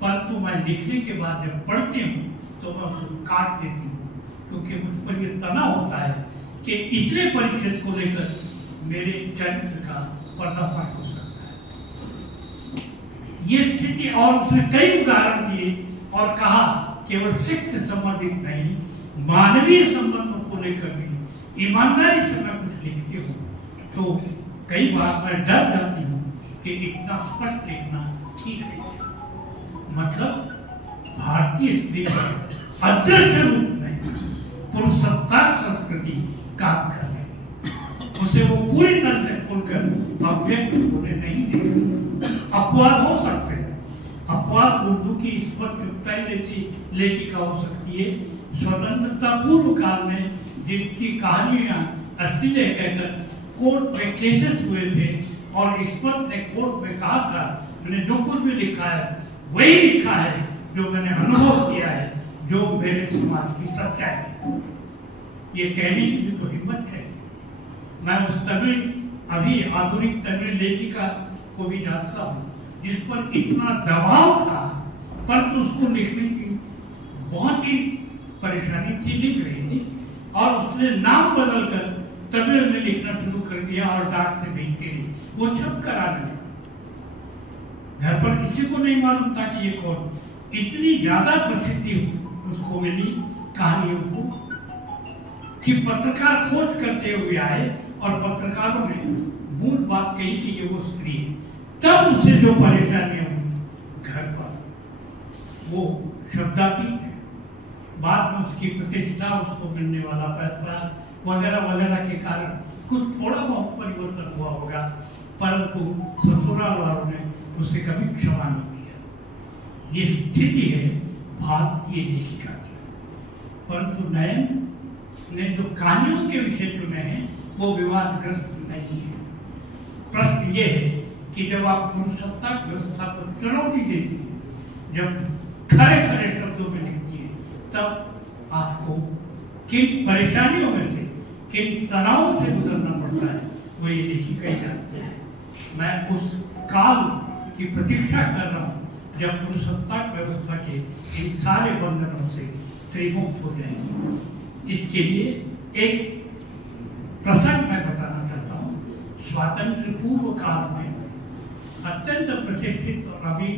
परंतु मैं लिखने के बाद जब पढ़ती हूं तो मैं उसको काट देती हूँ क्योंकि मुझ पर यह तनाव होता है कि इतने परिच्छेद को लेकर मेरे चरित्र का पर्दाफाश हो सकता है। ये स्थिति, और उसने कई उदाहरण दिए और कहा केवल सेक्स से संबंधित नहीं, मानवीय संबंधों को लेकर भी ईमानदारी से मैं कुछ लिखती हूँ तो कई बार मैं डर जाती हूँ कि इतना स्पष्ट लिखना ठीक है। मतलब भारतीय स्त्री पर अदृश्य रूप में पुरुषसत्ताक संस्कृति काम कर रही, उसे वो पूरी तरह से खोलकर अव्यक्त होने नहीं देगी। अपवाद हो सकते हैं, अपवाद उर्दू की इस्मत चुगताई जैसी लेखिका हो सकती है। स्वतंत्रता पूर्व काल में जिनकी कहानियां अश्लील कहकर कोर्ट में केसेस हुए थे और इस्मत ने कोर्ट में कहा था, मैंने जो कुछ भी लिखा है वही लिखा है जो मैंने अनुभव किया है, जो मेरे समाज की सच्चाई है। ये कहने की भी तो हिम्मत है। मैं उस तमिल, अभी आधुनिक तमिल लेखिका को भी जानता हूँ जिस पर इतना दबाव था, परंतु उसको लिखने की बहुत ही परेशानी थी, लिख रही थी और उसने नाम बदलकर तमिल में लिखना शुरू कर दिया और डाक से भेजती रही, वो छप कर आने लगा। घर पर किसी को नहीं मालूम था कि ये कौन। इतनी ज्यादा प्रसिद्धि उसको मिली कहानियों को कि पत्रकार खोज करते हुए आए और पत्रकारों ने मूल बात कही कि ये वो स्त्री है। तब उसे जो परेशानियां हुई घर पर, वो शब्दातीत है। बाद में उसकी प्रतिष्ठा, उसको मिलने वाला पैसा वगैरह वगैरह के कारण कुछ थोड़ा बहुत परिवर्तन हुआ होगा, परंतु ससुराल वालों ने उसे कभी क्षमा नहीं किया। ये स्थिति है भारतीय लेखिका की। परंतु नयन ने जो कहानियों के विषय चुने हैं वो विवादग्रस्त नहीं है। प्रश्न ये है कि जब आप पुरुषसत्ताक व्यवस्था को चुनौती देती है, जब खरे खरे शब्दों में लिखती है, तब आपको किन परेशानियों में से, किन तनावों से गुजरना पड़ता है, वो ये लेखिका ही जानते हैं। मैं उस काल की प्रतीक्षा कर रहा हूँ जब पुरुषसत्ताक व्यवस्था के इन सारे बंधनों से स्त्री मुक्त हो जाएगी। इसके लिए एक प्रसंग मैं बताना चाहता हूँ। स्वातंत्र पूर्व काल में अत्यंत प्रतिष्ठित और अमीर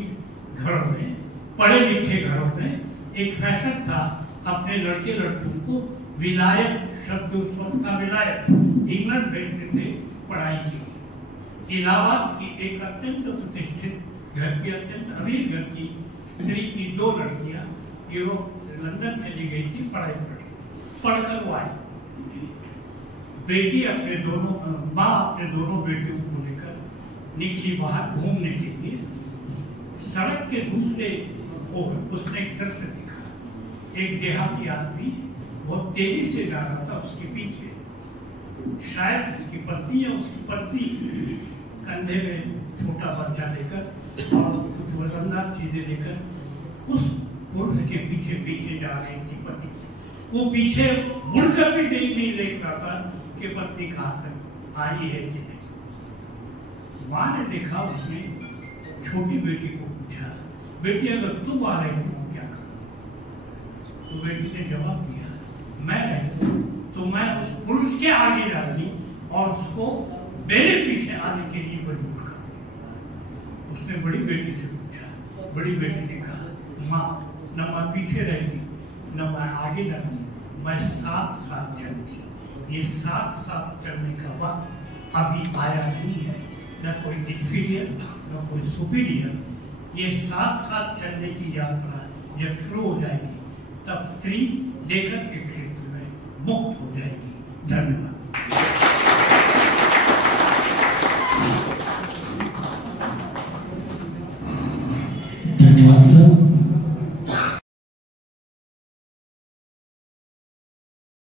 घरों में, पढ़े लिखे घरों में एक फैशन था अपने लड़के लड़कियों को विलायत, शब्द उस वक्त का विलायत, इंग्लैंड भेजते थे पढ़ाई के लिए। इलाहाबाद की एक अत्यंत प्रतिष्ठित घर की, अत्यंत अमीर घर की स्त्री की 2 लड़कियां यूरोप लंदन चली गई थी पढ़कर वो आई। बेटी अपने दोनों, माँ अपने दोनों बेटियों को लेकर निकली बाहर घूमने के लिए। सड़क के दूसरे ओर उसने एक दृश्य देखा, एक देहाती आदमी बहुत तेजी से जा रहा था, उसके पीछे शायद उसकी पत्नी या उसकी पत्नी कंधे में छोटा बच्चा लेकर और कुछ वजनदार चीजें लेकर उस पुरुष के पीछे पीछे जा रही थी पति की। वो पीछे मुड़कर भी नहीं देख रहा था कि पत्नी कहाँ तक आई है कि नहीं। माँ ने देखा, उसने छोटी बेटी को पूछा, बेटी अगर तू आ रही थी तो क्या कर? तो बेटी ने जवाब दिया, मैं रहती तो मैं उस पुरुष के आगे जाती और उसको मेरे पीछे आने के लिए मजबूर करती। उसने बड़ी बेटी से पूछा, बड़ी बेटी ने कहा, माँ न मैं पीछे रहती न मैं आगे जाती, मैं साथ साथ चलती। ये साथ साथ चलने का वक्त अभी आया नहीं है, न कोई इंफीरियर न कोई सुपीरियर। ये साथ साथ चलने की यात्रा जब शुरू हो जाएगी तब स्त्री लेखन के क्षेत्र में मुक्त हो जाएगी। धन्यवाद। धन्यवाद सर।